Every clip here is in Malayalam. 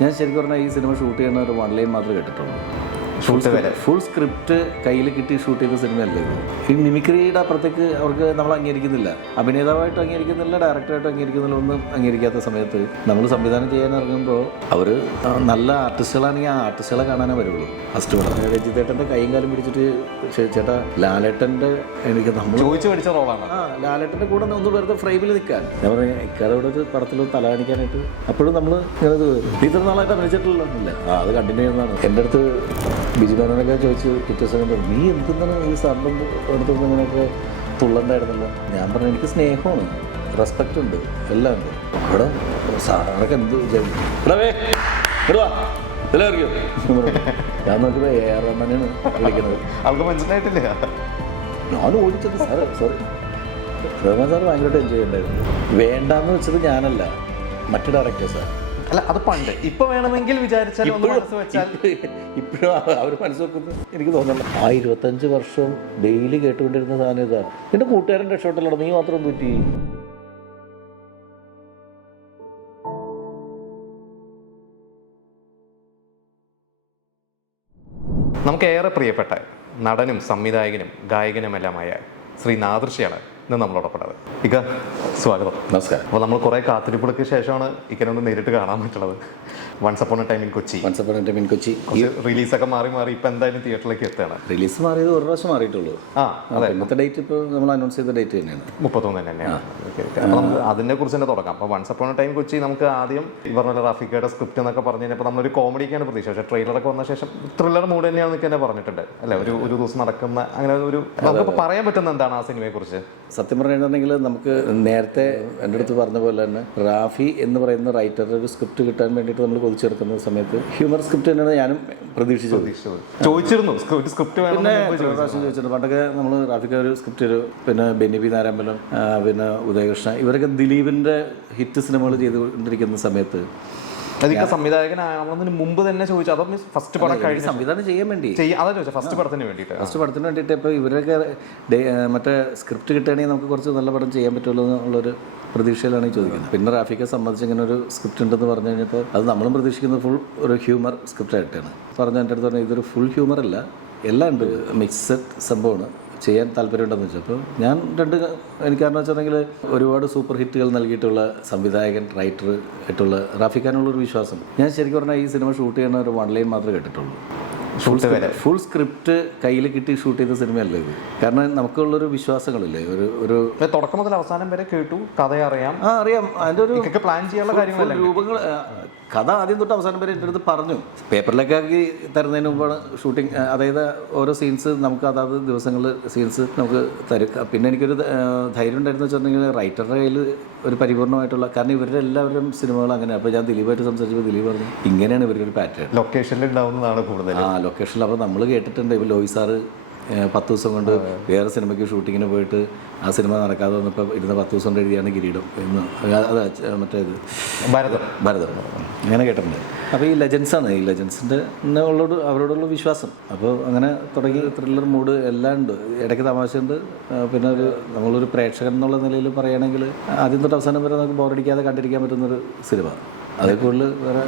ഞാൻ ശരിക്കും പറഞ്ഞാൽ ഈ സിനിമ ഷൂട്ട് ചെയ്യുന്ന ഒരു 1 ലൈൻ മാത്രമേ കേട്ടിട്ടുള്ളൂ. ഫുൾ സ്ക്രിപ്റ്റ് കയ്യിൽ കിട്ടി ഷൂട്ട് ചെയ്ത സിനിമയല്ലേ ഇത്. ഈ മിമിക്രിയുടെ അപ്പുറത്തേക്ക് അവർക്ക് നമ്മൾ അംഗീകരിക്കുന്നില്ല, അഭിനേതാവായിട്ട് അംഗീകരിക്കുന്നില്ല, ഡയറക്ടറായിട്ട് അംഗീകരിക്കുന്നില്ല, ഒന്നും അംഗീകരിക്കാത്ത സമയത്ത് നമ്മൾ സംവിധാനം ചെയ്യാൻ ഇറങ്ങുമ്പോൾ അവർ നല്ല ആർട്ടിസ്റ്റുകളാണെങ്കിൽ ആ ആർട്ടിസ്റ്റുകളെ കാണാനേ വരുള്ളൂ. ഫസ്റ്റ് പടം രജിത്തേട്ടൻ്റെ കൈയും കാലം പിടിച്ചിട്ട് ചേട്ടാ ലാലേട്ടൻ്റെ എനിക്ക് നമ്മൾ ചോദിച്ചു പഠിച്ച റോളാണ്. ലാലേട്ടൻ്റെ കൂടെ ഒന്ന് വെറുതെ ഫ്രെയിമിൽ നിൽക്കാൻ ഞാൻ പറഞ്ഞു ഇക്കാരോട് ഒരു പടത്തിൽ തല കാണിക്കാനായിട്ട് അപ്പോഴും നമ്മൾ ഇത്ര നാളായിട്ട് അഭിനയിച്ചിട്ടുള്ളൂ ഇല്ല. അത് കണ്ടിന്യൂ ചെയ്യുന്നതാണ്. എൻ്റെ അടുത്ത് ബിജുമാനൊക്കെ ചോദിച്ചു പിറ്റേ സമയം നീ എന്തെന്നാണ് ഈ സാറിൻ്റെ അടുത്തൊന്നും ഇങ്ങനെയൊക്കെ തുള്ളണ്ടായിരുന്നല്ലോ. ഞാൻ പറഞ്ഞു എനിക്ക് സ്നേഹമാണ്, റെസ്പെക്റ്റ് ഉണ്ട്, എല്ലാം ഉണ്ട്. അവിടെ സാറൊക്കെ എന്ത് ഇടവേ ഇടുവാ ഇതിലറിയോ ഞാൻ നോക്കിയപ്പോൾ AR റഹ്മാനെയാണ് വിളിക്കുന്നത്. അവർക്ക് മനസ്സിലായിട്ടില്ല. ഞാൻ ഓടിച്ചത് സാറ് സോറി റഹ്മാൻ സാർ ഭയങ്കരമായിട്ട് എൻജോയ് ഉണ്ടായിരുന്നു. വേണ്ടാന്ന് വെച്ചത് ഞാനല്ല, മറ്റു ഡയറക്ടേഴ്സാണ്. അല്ല അത് പണ്ട്. ഇപ്പൊ വേണമെങ്കിൽ വിചാരിച്ചാൽ ഇപ്പോഴും അവർ മനസ്സുവെക്കുന്നത് എനിക്ക് തോന്നുന്നില്ല. 25 വർഷം ഡെയിലി കേട്ടുകൊണ്ടിരുന്ന സാധനം ഇതാ. നിന്റെ കൂട്ടുകാരൻ രക്ഷപ്പെട്ടല്ലോ, നീ മാത്രം പറ്റി. നമുക്ക് ഏറെ പ്രിയപ്പെട്ട നടനും സംവിധായകനും ഗായകനുമെല്ലാമായ ശ്രീ നാദൃശയാണ് ഇന്ന് നമ്മളോടൊപ്പമുള്ളത്. ഇക്ക സ്വാഗതം. നമസ്കാരം. അപ്പോൾ നമ്മൾ കുറേ കാത്തിരിപ്പുകൾക്ക് ശേഷമാണ് ഇക്കനൊന്ന് നേരിട്ട് കാണാൻ പറ്റുള്ളത്. Once upon a time in Kochi റിലീസൊക്കെ മാറി ഇപ്പം എന്തായാലും തിയേറ്ററിലേക്ക് എത്തുകയാണ്. റിലീസ് മാറിയത് ഒരു പ്രാവശ്യം മാറിയിട്ടുള്ളൂ. അതെ. ഇന്നത്തെ ഡേറ്റ് ഇപ്പോൾ നമ്മൾ അനൗൺസ് ചെയ്ത ഡേറ്റ് തന്നെയാണ് 31 തന്നെയാണ്. അപ്പോൾ നമുക്ക് അതിനെ കുറിച്ച് തന്നെ തുടങ്ങാം. അപ്പോൾ once upon a time Kochi നമുക്ക് ആദ്യം ഈ പറഞ്ഞ റാഫിക്കയുടെ സ്ക്രിപ്റ്റ് എന്നൊക്കെ പറഞ്ഞു കഴിഞ്ഞപ്പോൾ നമ്മളൊരു കോമഡിക്കാണ് പ്രതീക്ഷ. പക്ഷേ ട്രെയിലറൊക്കെ വന്ന ശേഷം ത്രില്ലർ മൂഡ് തന്നെയാണ് തന്നെ പറഞ്ഞിട്ടുണ്ട് അല്ലേ. ഒരു ദിവസം നടക്കുന്ന അങ്ങനെ ഒരു നമുക്ക് പറയാൻ പറ്റുന്ന എന്താണ് ആ സിനിമയെ കുറിച്ച്? സത്യം പറഞ്ഞിട്ടുണ്ടെങ്കിൽ നമുക്ക് നേരത്തെ എൻ്റെ അടുത്ത് പറഞ്ഞ പോലെ തന്നെ റാഫി എന്ന് പറയുന്ന റൈറ്ററുടെ ഒരു സ്ക്രിപ്റ്റ് കിട്ടാൻ വേണ്ടിയിട്ട് നമ്മൾ കൊതിച്ചെടുക്കുന്ന സമയത്ത് ഹ്യൂമർ സ്ക്രിപ്റ്റ് തന്നെയാണ് ഞാനും പ്രതീക്ഷിച്ചത്. ചോദിച്ചിരുന്നു സ്ക്രിപ്റ്റ് പിന്നെ പ്രാവശ്യം ചോദിച്ചിട്ടുണ്ട്. പണ്ടൊക്കെ നമ്മൾ റാഫിക്ക് ഒരു സ്ക്രിപ്റ്റ് പിന്നെ ബെന്നി പി നാരായമ്പലം പിന്നെ ഉദയകൃഷ്ണ ഇവരൊക്കെ ദിലീപിൻ്റെ ഹിറ്റ് സിനിമകൾ ചെയ്തുകൊണ്ടിരിക്കുന്ന സമയത്ത് സംവിധായകനാവുന്നതിന് മുമ്പ് തന്നെ ചോദിച്ചു. അതോ ഫസ്റ്റ് പടം കഴിഞ്ഞ് സംവിധാനം ചെയ്യാൻ വേണ്ടി അതാ ചോദിച്ചാൽ ഫസ്റ്റ് പടത്തിന് വേണ്ടിയിട്ട് ഇപ്പോൾ ഇവരൊക്കെ മറ്റേ സ്ക്രിപ്റ്റ് കിട്ടുകയാണെങ്കിൽ നമുക്ക് കുറച്ച് നല്ല പടം ചെയ്യാൻ പറ്റുമല്ലോ എന്നുള്ളൊരു പ്രതീക്ഷയിലാണ് ഈ ചോദിക്കുന്നത്. പിന്നെ റാഫിക്കെ സംബന്ധിച്ച് ഇങ്ങനെ ഒരു സ്ക്രിപ്റ്റ് ഉണ്ടെന്ന് പറഞ്ഞു കഴിഞ്ഞപ്പോൾ അത് നമ്മളും പ്രതീക്ഷിക്കുന്നത് ഫുൾ ഒരു ഹ്യൂമർ സ്ക്രിപ്റ്റായിട്ടാണ് പറഞ്ഞു. എൻ്റെ അടുത്ത് പറഞ്ഞാൽ ഇതൊരു ഫുൾ ഹ്യൂമർ അല്ല, എല്ലാം ഉണ്ട്, മിക്സഡ് സംഭവമാണ്, ചെയ്യാൻ താല്പര്യമുണ്ടെന്ന് വെച്ചാൽ. അപ്പോൾ ഞാൻ എനിക്ക് കാരണം വെച്ചിട്ടുണ്ടെങ്കിൽ ഒരുപാട് സൂപ്പർ ഹിറ്റുകൾ നൽകിയിട്ടുള്ള സംവിധായകൻ റൈറ്റർ ആയിട്ടുള്ള റാഫിക്കാനുള്ളൊരു വിശ്വാസം. ഞാൻ ശരിക്കും പറഞ്ഞാൽ ഈ സിനിമ ഷൂട്ട് ചെയ്യുന്ന ഒരു 1 ലൈൻ മാത്രമേ കേട്ടിട്ടുള്ളൂ. ഫുൾ സ്ക്രിപ്റ്റ് കയ്യിൽ കിട്ടി ഷൂട്ട് ചെയ്ത സിനിമയല്ലേ ഇത്. കാരണം നമുക്കുള്ളൊരു വിശ്വാസങ്ങളില്ലേ, ഒരു തുടക്കം മുതൽ അവസാനം വരെ കേട്ടു, കഥ അറിയാം. അറിയാം. അതിൻ്റെ ഒരു പ്ലാൻ ചെയ്യാനുള്ള കാര്യങ്ങൾ രൂപങ്ങൾ കഥ ആദ്യം തൊട്ട് അവസാനം വരെ എൻ്റെ അടുത്ത് പറഞ്ഞു. പേപ്പറിലൊക്കെ ആക്കി തരുന്നതിന് മുമ്പാണ് ഷൂട്ടിങ്. അതായത് ഓരോ സീൻസ് നമുക്ക് അതാത് ദിവസങ്ങളിൽ സീൻസ് നമുക്ക് തരും. പിന്നെ എനിക്കൊരു ധൈര്യം ഉണ്ടായിരുന്നു വെച്ചിട്ടുണ്ടെങ്കിൽ റൈറ്ററുടെ കയ്യിൽ ഒരു പരിപൂർണമായിട്ടുള്ള, കാരണം ഇവരുടെ എല്ലാവരും സിനിമകൾ അങ്ങനെ. അപ്പോൾ ഞാൻ ദിലീപായിട്ട് സംസാരിച്ചപ്പോൾ ദിലീപ് പറഞ്ഞു ഇങ്ങനെയാണ് ഇവരുടെ ഒരു പാറ്റേൺ. ലൊക്കേഷനിൽ ഉണ്ടാവുന്നതാണ് കൂടുതൽ. ലൊക്കേഷനിൽ. അപ്പോൾ നമ്മൾ കേട്ടിട്ടുണ്ട് ഇപ്പോൾ ലോയി സാറ് 10 ദിവസം കൊണ്ട് വേറെ സിനിമയ്ക്ക് ഷൂട്ടിങ്ങിന് പോയിട്ട് ആ സിനിമ നടക്കാതെ വന്നപ്പോൾ ഇരുന്ന് 10 ദിവസം കൊണ്ട് എഴുതിയാണ് കിരീടം എന്ന്. അത് മറ്റേത് ഭരതം അങ്ങനെ കേട്ടിട്ടുണ്ട്. അപ്പോൾ ഈ ലെജൻസാണ്, ഈ ലെജൻസിൻ്റെ അവരോടുള്ള വിശ്വാസം. അപ്പോൾ അങ്ങനെ തുടങ്ങി ത്രില്ലർ മൂഡ് എല്ലാം ഉണ്ട്, ഇടയ്ക്ക് തമാശയുണ്ട്. പിന്നെ നമ്മളൊരു പ്രേക്ഷകൻ എന്നുള്ള നിലയിൽ പറയുകയാണെങ്കിൽ ആദ്യം തൊട്ട് അവസാനം വരെ നമുക്ക് ബോറടിക്കാതെ കണ്ടിരിക്കാൻ പറ്റുന്നൊരു സിനിമ. അതേ കൂടുതൽ വേറെ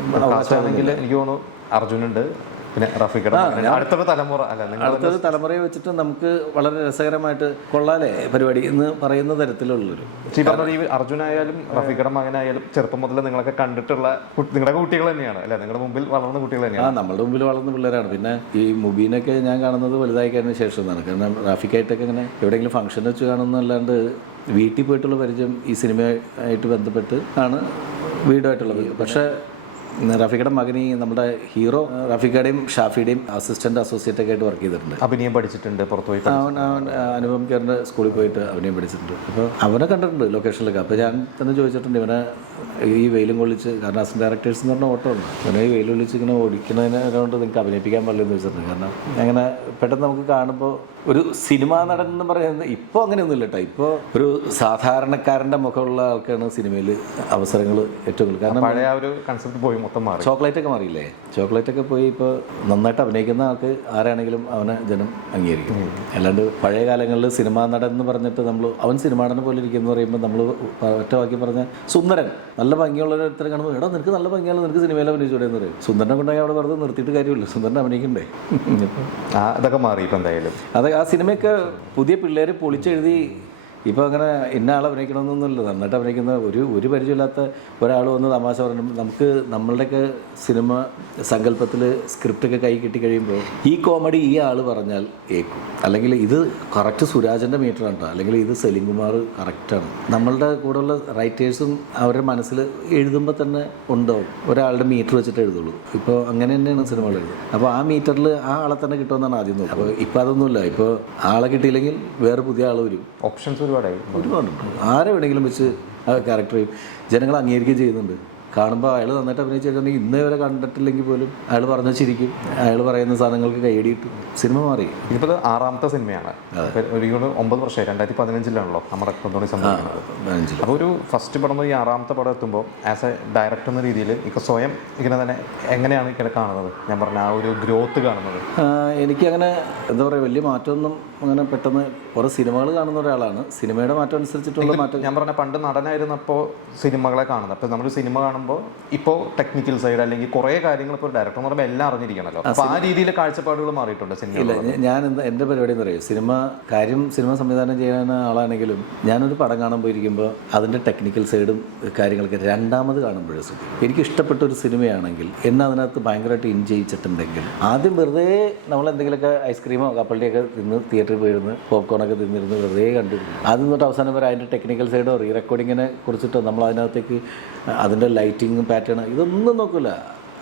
എനിക്ക് തോന്നുന്നു അർജുനുണ്ട്, പിന്നെ അടുത്തൊരു തലമുറയെ വെച്ചിട്ട് നമുക്ക് വളരെ രസകരമായിട്ട് കൊള്ളാലേ പരിപാടി എന്ന് പറയുന്ന തരത്തിലുള്ളൊരു. ഈ അർജുനായാലും റഫീഖയുടെ മകനായാലും ചെറുപ്പം മുതൽ നിങ്ങളൊക്കെ കണ്ടിട്ടുള്ള നിങ്ങളുടെ കുട്ടികൾ തന്നെയാണ് അല്ലെ, നിങ്ങളുടെ മുമ്പിൽ വളർന്ന കുട്ടികൾ തന്നെയാണ്. നമ്മുടെ മുമ്പിൽ വളർന്ന പിള്ളേരാണ്. പിന്നെ ഈ മുബീനൊക്കെ ഞാൻ കാണുന്നത് വലുതായി കഴിഞ്ഞ ശേഷമാണ്. കാരണം റാഫിക്കായിട്ടൊക്കെ ഇങ്ങനെ എവിടെയെങ്കിലും ഫംഗ്ഷൻ വെച്ച് കാണുന്നതല്ലാണ്ട് വീട്ടിൽ പോയിട്ടുള്ള പരിചയം ഈ സിനിമയായിട്ട് ബന്ധപ്പെട്ട് ആണ് വീടുമായിട്ടുള്ളത്. പക്ഷേ റാഫിക്കയുടെ മകന് നമ്മുടെ ഹീറോ റാഫിക്കയുടെയും ഷാഫിയുടെയും അസിസ്റ്റന്റ് അസോസിയേറ്റ് ഒക്കെ ആയിട്ട് വർക്ക് ചെയ്തിട്ടുണ്ട്. അഭിനയം പഠിച്ചിട്ടുണ്ട്, പുറത്തു പോയി അനുപം കെയറിന്റെ സ്കൂളിൽ പോയിട്ട് അഭിനയം പഠിച്ചിട്ടുണ്ട്. അപ്പോൾ അവനെ കണ്ടിട്ടുണ്ട് ലൊക്കേഷനിലൊക്കെ. അപ്പോൾ ഞാൻ തന്നെ ചോദിച്ചിട്ടുണ്ട് ഇവനെ ഈ വെയിലും കൊള്ളിച്ച്, കാരണം അസിസ്റ്റന്റ് ഡയറക്ടേഴ്സ് എന്ന് പറഞ്ഞ ഓട്ടമുണ്ട്, ഇവനെ ഈ വെയിൽ കൊള്ളിച്ച് ഇങ്ങനെ ഓടിക്കുന്നതിനോട് നിങ്ങൾക്ക് അഭിനയിപ്പിക്കാൻ പാടില്ലെന്ന് വെച്ചിട്ടുണ്ട്. കാരണം അങ്ങനെ പെട്ടെന്ന് നമുക്ക് കാണുമ്പോൾ ഒരു സിനിമാ നടൻ എന്ന് പറയുന്നത് ഇപ്പോൾ അങ്ങനെയൊന്നും ഇല്ല കേട്ടോ. ഇപ്പോൾ ഒരു സാധാരണക്കാരൻ്റെ മുഖമുള്ള ആൾക്കാണ് സിനിമയിൽ അവസരങ്ങൾ ഏറ്റവും കൂടുതൽ. കാരണം പഴയ ഒരു കൺസെപ്റ്റ് പോയി മൊത്തം മാറി. ചോക്ലേറ്റ് ഒക്കെ മാറിയില്ലേ? ചോക്ലേറ്റ് ഒക്കെ പോയി ഇപ്പോൾ നന്നായിട്ട് അഭിനയിക്കുന്ന ആൾക്ക് ആരാണെങ്കിലും അവനെ ജനം അംഗീകരിക്കും. അല്ലാണ്ട് പഴയ കാലങ്ങളിൽ സിനിമാ നടൻ എന്ന് പറഞ്ഞിട്ട് നമ്മൾ അവൻ സിനിമാ നടനെ പോലെ ഇരിക്കുന്നു പറയുമ്പോൾ നമ്മൾ ഒറ്റ വാക്കി പറഞ്ഞ സുന്ദരൻ നല്ല ഭംഗിയുള്ള ഒരുത്തരെ കാണുമ്പോൾ എടാ നിനക്ക് നല്ല ഭംഗിയാണ്, നിനക്ക് സിനിമയിൽ അഭിനയിച്ചൂടെ എന്ന് പറയും. സുന്ദരനെ കൊണ്ടായി അവിടെ വെറുതെ നിർത്തിയിട്ട് കാര്യമില്ല, സുന്ദരനെ അഭിനയിക്കണ്ടേ? അതൊക്കെ മാറി ഇപ്പം എന്തായാലും. അത് ആ സിനിമയൊക്കെ പുതിയ പിള്ളേർ പൊളിച്ചെഴുതി ഇപ്പോൾ അങ്ങനെ ഇന്ന ആൾ അഭിനയിക്കണമെന്നൊന്നുമില്ല. നന്നായിട്ട് അഭിനയിക്കുന്ന ഒരു പരിചയമില്ലാത്ത ഒരാൾ വന്ന് തമാശ പറഞ്ഞു. നമുക്ക് നമ്മളുടെയൊക്കെ സിനിമ സങ്കല്പത്തിൽ സ്ക്രിപ്റ്റൊക്കെ കൈ കിട്ടി കഴിയുമ്പോൾ ഈ കോമഡി ഈ ആൾ പറഞ്ഞാൽ ഏക്കും, അല്ലെങ്കിൽ ഇത് കറക്റ്റ് സുരാജൻ്റെ മീറ്ററാണ് കേട്ടോ, അല്ലെങ്കിൽ ഇത് സെലിം കുമാർ കറക്റ്റാണ്. നമ്മളുടെ കൂടെയുള്ള റൈറ്റേഴ്സും അവരുടെ മനസ്സിൽ എഴുതുമ്പോൾ തന്നെ ഉണ്ടാവും ഒരാളുടെ മീറ്റർ വെച്ചിട്ട് എഴുതുള്ളൂ. ഇപ്പോൾ അങ്ങനെ തന്നെയാണ് സിനിമകൾ എഴുതുന്നത്. അപ്പോൾ ആ മീറ്ററിൽ ആ ആളെ തന്നെ കിട്ടുമെന്നാണ് ആദ്യം നോക്കുക. അപ്പോൾ ഇപ്പോൾ അതൊന്നുമില്ല. ഇപ്പോൾ ആളെ കിട്ടിയില്ലെങ്കിൽ വേറെ പുതിയ ആൾ വരും. ഓപ്ഷൻസ് ഒരുപാടുണ്ട്. ആരെ വേണമെങ്കിലും വെച്ച് ആ ക്യാരക്ടർ ജനങ്ങൾ അംഗീകരിക്കുകയും ചെയ്യുന്നുണ്ട്. കാണുമ്പോൾ അയാൾ നന്നായിട്ട് അഭിനയിച്ചിട്ടുണ്ടെങ്കിൽ ഇന്നേ വരെ കണ്ടിട്ടില്ലെങ്കിൽ പോലും അയാൾ പറഞ്ഞ ചിരിക്കും, അയാൾ പറയുന്ന സാധനങ്ങൾക്ക് കൈയടി കിട്ടും. സിനിമ മാറി. ഇതിപ്പോൾ 6ാമത്തെ സിനിമയാണ്. ഒരു 9 വർഷമായി, 2015 അമറക്കം സംഭവിക്കുന്നത്. അപ്പോൾ ഒരു ഫസ്റ്റ് പടം ഈ 6ാമത്തെ പടം എത്തുമ്പോൾ ആസ് എ ഡയറക്ടർ എന്ന രീതിയിൽ ഇപ്പോൾ സ്വയം ഇങ്ങനെ തന്നെ എങ്ങനെയാണ് ഇങ്ങനെ കാണുന്നത്? ഞാൻ പറഞ്ഞ ആ ഒരു ഗ്രോത്ത് കാണുന്നത്. എനിക്കങ്ങനെ എന്താ പറയുക, വലിയ മാറ്റമൊന്നും അങ്ങനെ പെട്ടെന്ന് കുറേ സിനിമകൾ കാണുന്ന ഒരാളാണ്. സിനിമയുടെ മാറ്റം അനുസരിച്ചിട്ടുള്ള മാറ്റം. ഞാൻ പറഞ്ഞ പണ്ട് നടനായിരുന്നപ്പോൾ സിനിമകളെ കാണുന്നത്. അപ്പോൾ നമ്മൾ സിനിമ കാണുമ്പോൾ ഇപ്പോൾ ടെക്നിക്കൽ സൈഡ് അല്ലെങ്കിൽ കുറേ കാര്യങ്ങൾ ഇപ്പോൾ ഡയറക്ടർ എന്ന് പറയുമ്പോൾ എല്ലാം അറിഞ്ഞിരിക്കണമല്ലോ. അപ്പോൾ ആ രീതിയിൽ കാഴ്ചപ്പാടുകൾ മാറിയിട്ടുണ്ട് സിനിമ. ഇല്ല, ഞാൻ എൻ്റെ പരിപാടി എന്ന് പറയും, സിനിമ സംവിധാനം ചെയ്യുന്ന ആളാണെങ്കിലും ഞാനൊരു പടം കാണാൻ പോയിരിക്കുമ്പോൾ അതിൻ്റെ ടെക്നിക്കൽ സൈഡും കാര്യങ്ങളൊക്കെ രണ്ടാമത് കാണുമ്പോഴേ ശ്രദ്ധിക്കും. എനിക്ക് ഇഷ്ടപ്പെട്ട ഒരു സിനിമയാണെങ്കിൽ എന്നെ അതിനകത്ത് ഭയങ്കരമായിട്ട് ഇൻജയിച്ചിട്ടുണ്ടെങ്കിൽ ആദ്യം വെറുതെ നമ്മൾ എന്തെങ്കിലുമൊക്കെ ഐസ്ക്രീമോ കപ്പലിയൊക്കെ തിന്ന് തിയേറ്ററിൽ പോയിരുന്ന് പോപ്കോണൊക്കെ തിന്നിരുന്ന് വെറുതെ കണ്ടിരുന്നു. ആദ്യം തൊട്ട് അവസാനം വരെ അതിൻ്റെ ടെക്നിക്കൽ സൈഡോ റീ റെക്കോർഡിങ്ങിനെ കുറിച്ചിട്ടോ നമ്മൾ അതിനകത്തേക്ക് അതിൻ്റെ ലൈറ്റിങ്ങും പാറ്റേൺ ഇതൊന്നും നോക്കില്ല.